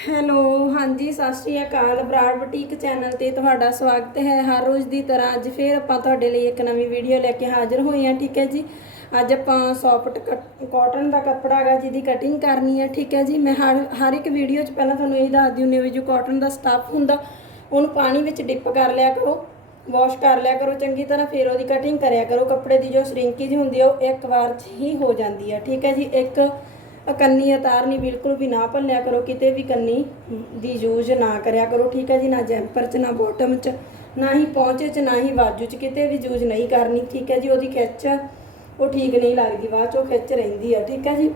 Hello, ਹਾਂਜੀ, ਸਤਿ ਸ਼੍ਰੀ ਅਕਾਲ। Brar boutique channel ਤੇ ਤੁਹਾਡਾ ਸਵਾਗਤ ਹੈ। ਹਰ ਰੋਜ਼ ਦੀ ਤਰ੍ਹਾਂ ਅੱਜ ਫੇਰ ਆਪਾਂ ਤੁਹਾਡੇ ਲਈ ਇੱਕ ਨਵੀਂ ਵੀਡੀਓ ਲੈ ਕੇ ਹਾਜ਼ਰ ਹੋਏ ਹਾਂ, ਠੀਕ ਹੈ ਜੀ? ਅੱਜ ਆਪਾਂ ਸੌਫਟ ਕਾਟਨ ਦਾ ਕੱਪੜਾ ਹੈਗਾ, ਜਿਹਦੀ ਕਟਿੰਗ ਕਰਨੀ ਹੈ, ਠੀਕ ਹੈ ਜੀ? ਮੈਂ ਹਰ ਹਰ ਇੱਕ ਵੀਡੀਓ 'ਚ ਪਹਿਲਾਂ ਤੁਹਾਨੂੰ ਇਹ ਦੱਸਦੀ ਹੁੰਦੀ ਹਾਂ ਵੀ ਜੋ ਕਾਟਨ ਦਾ ਸਟੱਫ ਹੁੰਦਾ, ਉਹਨੂੰ ਪਾਣੀ ਵਿੱਚ ਡਿਪ ਕਰ ਲਿਆ ਕਰੋ ਵਾਸ਼ ਕਰ ਲਿਆ ਕਰੋ, ਚੰਗੀ ਤਰ੍ਹਾਂ ਫਿਰ ਉਹਦੀ ਕਟਿੰਗ ਕਰਿਆ ਕਰੋ। ਕੱਪੜੇ ਦੀ ਜੋ ਸ਼ਰਿੰਕੇਜ ਹੁੰਦੀ ਹੈ ਉਹ ਇੱਕ ਵਾਰ 'ਚ ਹੀ ਹੋ ਜਾਂਦੀ ਹੈ ਠੀਕ ਹੈ ਜੀ? ਇੱਕ ਕੰਨੀ ਉਤਾਰਨੀ ਬਿਲਕੁਲ ਵੀ ਨਾ ਭੰਨਿਆ ਕਰੋ, ਕਿਤੇ ਵੀ ਕੰਨੀ ਦੀ ਯੂਜ਼ ਨਾ ਕਰਿਆ ਕਰੋ, ਠੀਕ ਹੈ ਜੀ, ਨਾ ਜੈਂਪਰ 'ਚ, ਨਾ ਬੋਟਮ 'ਚ, ਨਾ ਹੀ ਪੌਂਚੇ 'ਚ, ਨਾ ਹੀ ਬਾਜੂ 'ਚ, ਕਿਤੇ ਵੀ ਯੂਜ਼ ਨਹੀਂ ਕਰਨੀ, ਠੀਕ ਹੈ ਜੀ, ਉਹਦੀ ਖਿੱਚ ਉਹ ਠੀਕ ਨਹੀਂ ਲੱਗਦੀ, ਬਾਅਦ 'ਚ ਉਹ ਖਿੱਚ ਰਹਿੰਦੀ ਆ, ਠੀਕ ਹੈ ਜੀ।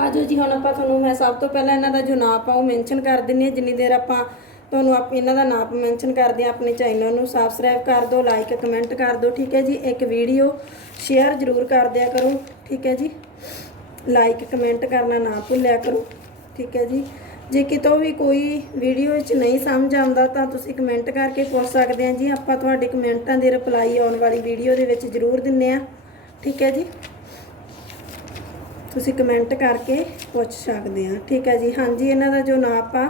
ਆਜੋ ਜੀ, ਹੁਣ ਆਪਾਂ ਤੁਹਾਨੂੰ ਮੈਂ ਸਭ ਤੋਂ ਪਹਿਲਾਂ ਇਹਨਾਂ ਦਾ ਜੋ ਨਾਪ ਆ, ਉਹ ਮੈਂਸ਼ਨ ਕਰ ਦਿੰਨੀ ਆ ਜਿੰਨੀ ਦੇਰ ਆਪਾਂ ਤੁਹਾਨੂੰ ਆਪ ਇਹਨਾਂ ਦਾ ਨਾਪ ਮੈਂਸ਼ਨ ਕਰਦੇ ਆ ਆਪਣੇ ਚੈਨਲ ਨੂੰ ਸਬਸਕ੍ਰਾਈਬ ਕਰ ਦਿਓ ਲਾਈਕ ਕਮੈਂਟ ਕਰ ਦਿਓ, ਠੀਕ ਹੈ ਜੀ, ਇੱਕ ਵੀਡੀਓ ਸ਼ੇਅਰ ਜ਼ਰੂਰ ਕਰ ਦਿਆ ਕਰੋ, ਠੀਕ ਹੈ ਜੀ। ਲਾਈਕ ਕਮੈਂਟ ਕਰਨਾ ਨਾ ਭੁੱਲਿਆ ਕਰੋ। ਠੀਕ ਹੈ ਜੀ। ਜੇ ਕਿਤੋਂ ਵੀ ਕੋਈ ਵੀਡੀਓ ਵਿੱਚ ਨਹੀਂ ਸਮਝ ਆਉਂਦਾ, ਤਾਂ ਤੁਸੀਂ ਕਮੈਂਟ ਕਰਕੇ ਪੁੱਛ ਸਕਦੇ ਆ ਜੀ। ਆਪਾਂ ਤੁਹਾਡੇ ਕਮੈਂਟਾਂ ਦੇ ਰਿਪਲਾਈ ਆਉਣ ਵਾਲੀ ਵੀਡੀਓ ਦੇ ਵਿੱਚ ਜ਼ਰੂਰ ਦਿੰਨੇ ਆ। ਠੀਕ ਹੈ ਜੀ। ਤੁਸੀਂ ਕਮੈਂਟ ਕਰਕੇ ਪੁੱਛ ਸਕਦੇ ਆ। ਠੀਕ ਹੈ ਜੀ। ਹਾਂਜੀ, ਇਹਨਾਂ ਦਾ ਜੋ ਨਾਪ ਆ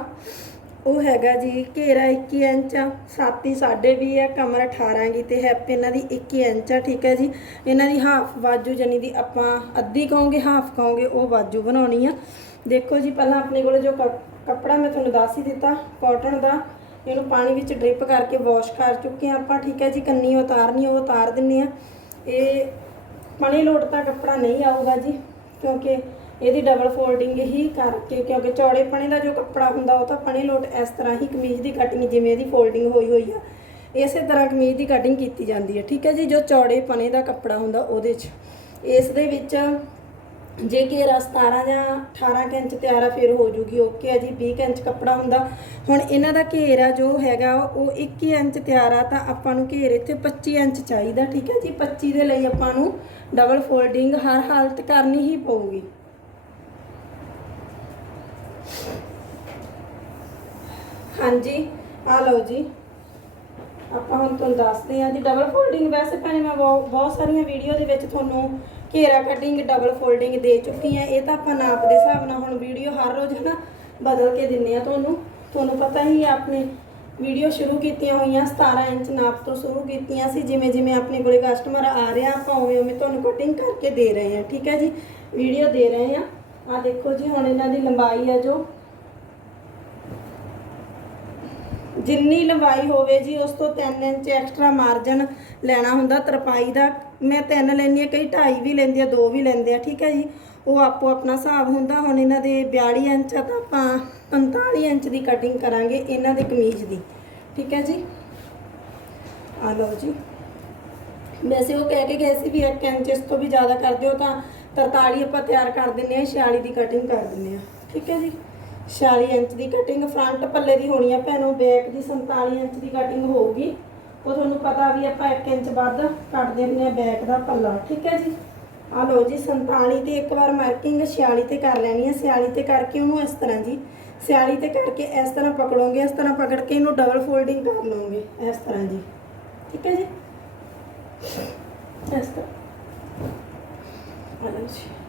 ਉਹ ਹੈਗਾ ਜੀ ਘੇਰਾ 21 ਇੰਚ ਆ ਛਾਤੀ 20 ਆ, ਕਮਰ 18 ਗੀ ਤੇ ਹੈਪ ਇਹਨਾਂ ਦੀ 21 ਇੰਚ ਆ, ਠੀਕ ਹੈ ਜੀ। ਇਹਨਾਂ ਦੀ ਹਾਫ ਬਾਜੂ ਜਨੀ ਦੀ ਆਪਾਂ ਅੱਧੀ ਕਹੋਗੇ ਹਾਫ ਕਹੋਗੇ, ਉਹ ਬਾਜੂ ਬਣਾਉਣੀ ਆ। ਦੇਖੋ ਜੀ, ਪਹਿਲਾਂ ਆਪਣੇ ਕੋਲ ਜੋ ਕੱਪੜਾ ਮੈਂ ਤੁਹਾਨੂੰ ਦੱਸ ਹੀ ਦਿੱਤਾ ਕਾਟਨ ਦਾ। ਇਹਨੂੰ ਪਾਣੀ ਵਿੱਚ ਡ੍ਰਿਪ ਕਰਕੇ ਵਾਸ਼ ਕਰ ਚੁੱਕੇ ਆ ਆਪਾਂ, ਠੀਕ ਹੈ ਜੀ। ਕੰਨੀ ਉਤਾਰਨੀ ਉਹ ਉਤਾਰ ਦਿੰਨੇ ਆ। ਇਹ, ਪਣੀ ਲੋਟ ਤਾਂ ਕੱਪੜਾ ਨਹੀਂ ਆਊਗਾ ਜੀ, ਕਿਉਂਕਿ ਇਹਦੀ ਡਬਲ ਫੋਲਡਿੰਗ ਹੀ ਕਰਕੇ, ਕਿਉਂਕਿ ਚੌੜੇ ਪਣੇ ਦਾ ਜੋ ਕੱਪੜਾ ਹੁੰਦਾ, ਉਹ ਤਾਂ ਪਣੇ ਲੋਟ ਇਸ ਤਰ੍ਹਾਂ ਹੀ ਕਮੀਜ਼ ਦੀ ਕਟਿੰਗ ਜਿਵੇਂ ਇਹਦੀ ਫੋਲਡਿੰਗ ਹੋਈ ਹੋਈ ਆ, ਇਸੇ ਤਰ੍ਹਾਂ ਕਮੀਜ਼ ਦੀ ਕਟਿੰਗ ਕੀਤੀ ਜਾਂਦੀ ਹੈ ਠੀਕ ਹੈ ਜੀ? ਜੋ ਚੌੜੇ ਪਣੇ ਦਾ ਕੱਪੜਾ ਹੁੰਦਾ ਉਹਦੇ 'ਚ। ਇਸ ਦੇ ਵਿੱਚ ਜੇ ਘੇਰਾ 17 ਜਾਂ 18 ਕੁ ਇੰਚ ਆ ਫਿਰ ਹੋ ਜੂਗੀ ਓਕੇ ਆ ਜੀ 20 ਕੁ ਇੰਚ ਕੱਪੜਾ ਹੁੰਦਾ। ਹੁਣ ਇਹਨਾਂ ਦਾ ਘੇਰਾ ਜੋ ਹੈਗਾ ਉਹ 21 ਇੰਚ ਤਿਆਰ ਆ, ਤਾਂ ਆਪਾਂ ਨੂੰ ਘੇਰ ਇੱਥੇ 25 ਇੰਚ ਚਾਹੀਦਾ, ਠੀਕ ਹੈ ਜੀ? 25 ਦੇ ਲਈ ਆਪਾਂ ਨੂੰ ਡਬਲ ਫੋਲਡਿੰਗ ਹਰ ਹਾਲਤ ਕਰਨੀ ਹੀ ਪਊਗੀ। ਹਾਂਜੀ, ਆ ਲਓ ਜੀ। ਆਪਾਂ ਹੁਣ ਤੁਹਾਨੂੰ ਦੱਸਦੇ ਹਾਂ ਜੀ ਡਬਲ ਫੋਲਡਿੰਗ ਵੈਸੇ ਭੈਣੇ ਮੈਂ ਬਹੁ- ਬਹੁਤ ਸਾਰੀਆਂ ਵੀਡੀਓ ਦੇ ਵਿੱਚ ਤੁਹਾਨੂੰ ਘੇਰਾ ਕਟਿੰਗ ਡਬਲ ਫੋਲਡਿੰਗ ਦੇ ਚੁੱਕੀ ਹਾਂ। ਇਹ ਤਾਂ ਆਪਾਂ ਨਾਪ ਦੇ ਹਿਸਾਬ ਨਾਲ ਹੁਣ ਵੀਡੀਓ ਹਰ ਰੋਜ਼ ਹਨਾ ਬਦਲ ਕੇ ਦਿੰਨੇ ਆ ਤੁਹਾਨੂੰ। ਤੁਹਾਨੂੰ ਪਤਾ ਹੀ ਹੈ ਆਪਣੇ ਵੀਡੀਓ ਸ਼ੁਰੂ ਕੀਤੀਆਂ ਹੋਈਆਂ 17 ਇੰਚ ਨਾਪ ਤੋਂ ਸ਼ੁਰੂ ਕੀਤੀਆਂ ਸੀ। ਜਿਵੇਂ ਜਿਵੇਂ ਆਪਣੇ ਕੋਲੇ ਕਸਟਮਰ ਆ ਰਿਹਾ, ਆਪਾਂ ਉਵੇਂ ਉਵੇਂ ਤੁਹਾਨੂੰ ਕਟਿੰਗ ਕਰਕੇ ਦੇ ਰਹੇ ਹਾਂ। ਠੀਕ ਹੈ ਜੀ? ਵੀਡੀਓ ਦੇ ਰਹੇ ਹਾਂ। ਆ ਦੇਖੋ ਜੀ, ਹੁਣ ਇਹਨਾਂ ਦੀ ਲੰਬਾਈ ਆ ਜੋ ਜਿੰਨੀ ਲੰਬਾਈ ਹੋਵੇ ਜੀ, ਉਸ ਤੋਂ 3 ਇੰਚ ਐਕਸਟਰਾ ਮਾਰਜਨ ਲੈਣਾ ਹੁੰਦਾ ਤਰਪਾਈ ਦਾ। ਮੈਂ 3 ਲੈਂਦੀ ਆ ਕਈ 2.5 ਵੀ ਲੈਂਦੇ ਆ 2 ਵੀ ਲੈਂਦੇ ਆ ਠੀਕ ਹੈ ਜੀ? ਉਹ ਆਪੋ ਆਪਣਾ ਹਿਸਾਬ ਹੁੰਦਾ। ਹੁਣ ਇਹਨਾਂ ਦੇ 42 ਇੰਚ ਆ ਤਾਂ ਆਪਾਂ 45 ਇੰਚ ਦੀ ਕਟਿੰਗ ਕਰਾਂਗੇ ਇਹਨਾਂ ਦੇ ਕਮੀਜ਼ ਦੀ। ਠੀਕ ਹੈ ਜੀ? ਆ ਲਓ ਜੀ। ਵੈਸੇ ਉਹ ਕਹਿ ਕੇ ਗਏ ਸੀ ਵੀ 1 ਇੰਚ ਇਸ ਤੋਂ ਵੀ ਜ਼ਿਆਦਾ ਕਰ ਦਿਓ ਤਾਂ 43 ਆਪਾਂ ਤਿਆਰ ਕਰ ਦਿੰਨੇ ਆ 46 ਦੀ ਕਟਿੰਗ ਕਰ ਦਿੰਨੇ ਆ ਠੀਕ ਹੈ ਜੀ? 46 ਇੰਚ ਦੀ ਕਟਿੰਗ ਫਰੰਟ ਪੱਲੇ ਦੀ ਹੋਣੀ ਹੈ ਭੈਣੋ ਬੈਕ ਦੀ 47 ਇੰਚ ਦੀ ਕਟਿੰਗ ਹੋਊਗੀ। ਉਹ ਤੁਹਾਨੂੰ ਪਤਾ ਵੀ ਆਪਾਂ 1 ਇੰਚ ਵੱਧ ਕੱਟ ਦਿੰਨੇ ਆ ਬੈਕ ਦਾ ਪੱਲਾ, ਠੀਕ ਹੈ ਜੀ? ਆ ਲਓ ਜੀ 47 ਤੇ ਇੱਕ ਵਾਰ ਮਾਰਕਿੰਗ 46 ਤੇ ਕਰ ਲੈਣੀ ਹੈ 46 ਤੇ ਕਰਕੇ ਉਹਨੂੰ ਇਸ ਤਰ੍ਹਾਂ ਜੀ 46 ਤੇ ਕਰਕੇ ਇਸ ਤਰ੍ਹਾਂ ਪਕੜੋਗੇ, ਇਸ ਤਰ੍ਹਾਂ ਪਕੜ ਕੇ ਇਹਨੂੰ ਡਬਲ ਫੋਲਡਿੰਗ ਕਰ ਲਓਗੇ, ਇਸ ਤਰ੍ਹਾਂ ਜੀ, ਠੀਕ ਹੈ ਜੀ? ਇਸ ਤਰ੍ਹਾਂ। ਆ ਲਓ ਜੀ।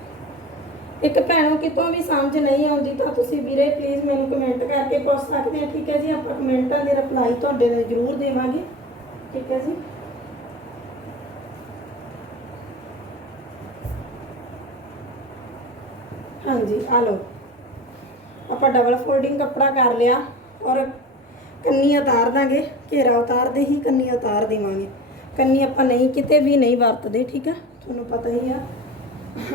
ਇੱਕ ਭੈਣੋ ਕਿਤੋਂ ਵੀ ਸਮਝ ਨਹੀਂ ਆਉਂਦੀ, ਤਾਂ ਤੁਸੀਂ ਵੀਰੇ ਪਲੀਜ਼ ਮੈਨੂੰ ਕਮੈਂਟ ਕਰਕੇ ਪੁੱਛ ਸਕਦੇ ਆ ਠੀਕ ਹੈ ਜੀ? ਆਪਾਂ ਕਮੈਂਟਾਂ ਦੇ ਰਿਪਲਾਈ ਤੁਹਾਡੇ ਨਾਲ ਜ਼ਰੂਰ ਦੇਵਾਂਗੇ, ਠੀਕ ਹੈ ਜੀ? ਹਾਂਜੀ, ਆ ਲਓ। ਆਪਾਂ ਡਬਲ ਫੋਲਡਿੰਗ ਕੱਪੜਾ ਕਰ ਲਿਆ ਔਰ ਕੰਨੀ ਉਤਾਰ ਦਾਂਗੇ, ਘੇਰਾ ਉਤਾਰਦੇ ਹੀ ਕੰਨੀ ਉਤਾਰ ਦੇਵਾਂਗੇ। ਕੰਨੀ ਆਪਾਂ ਨਹੀਂ, ਕਿਤੇ ਵੀ ਨਹੀਂ ਵਰਤਦੇ, ਠੀਕ ਹੈ? ਤੁਹਾਨੂੰ ਪਤਾ ਹੀ ਆ।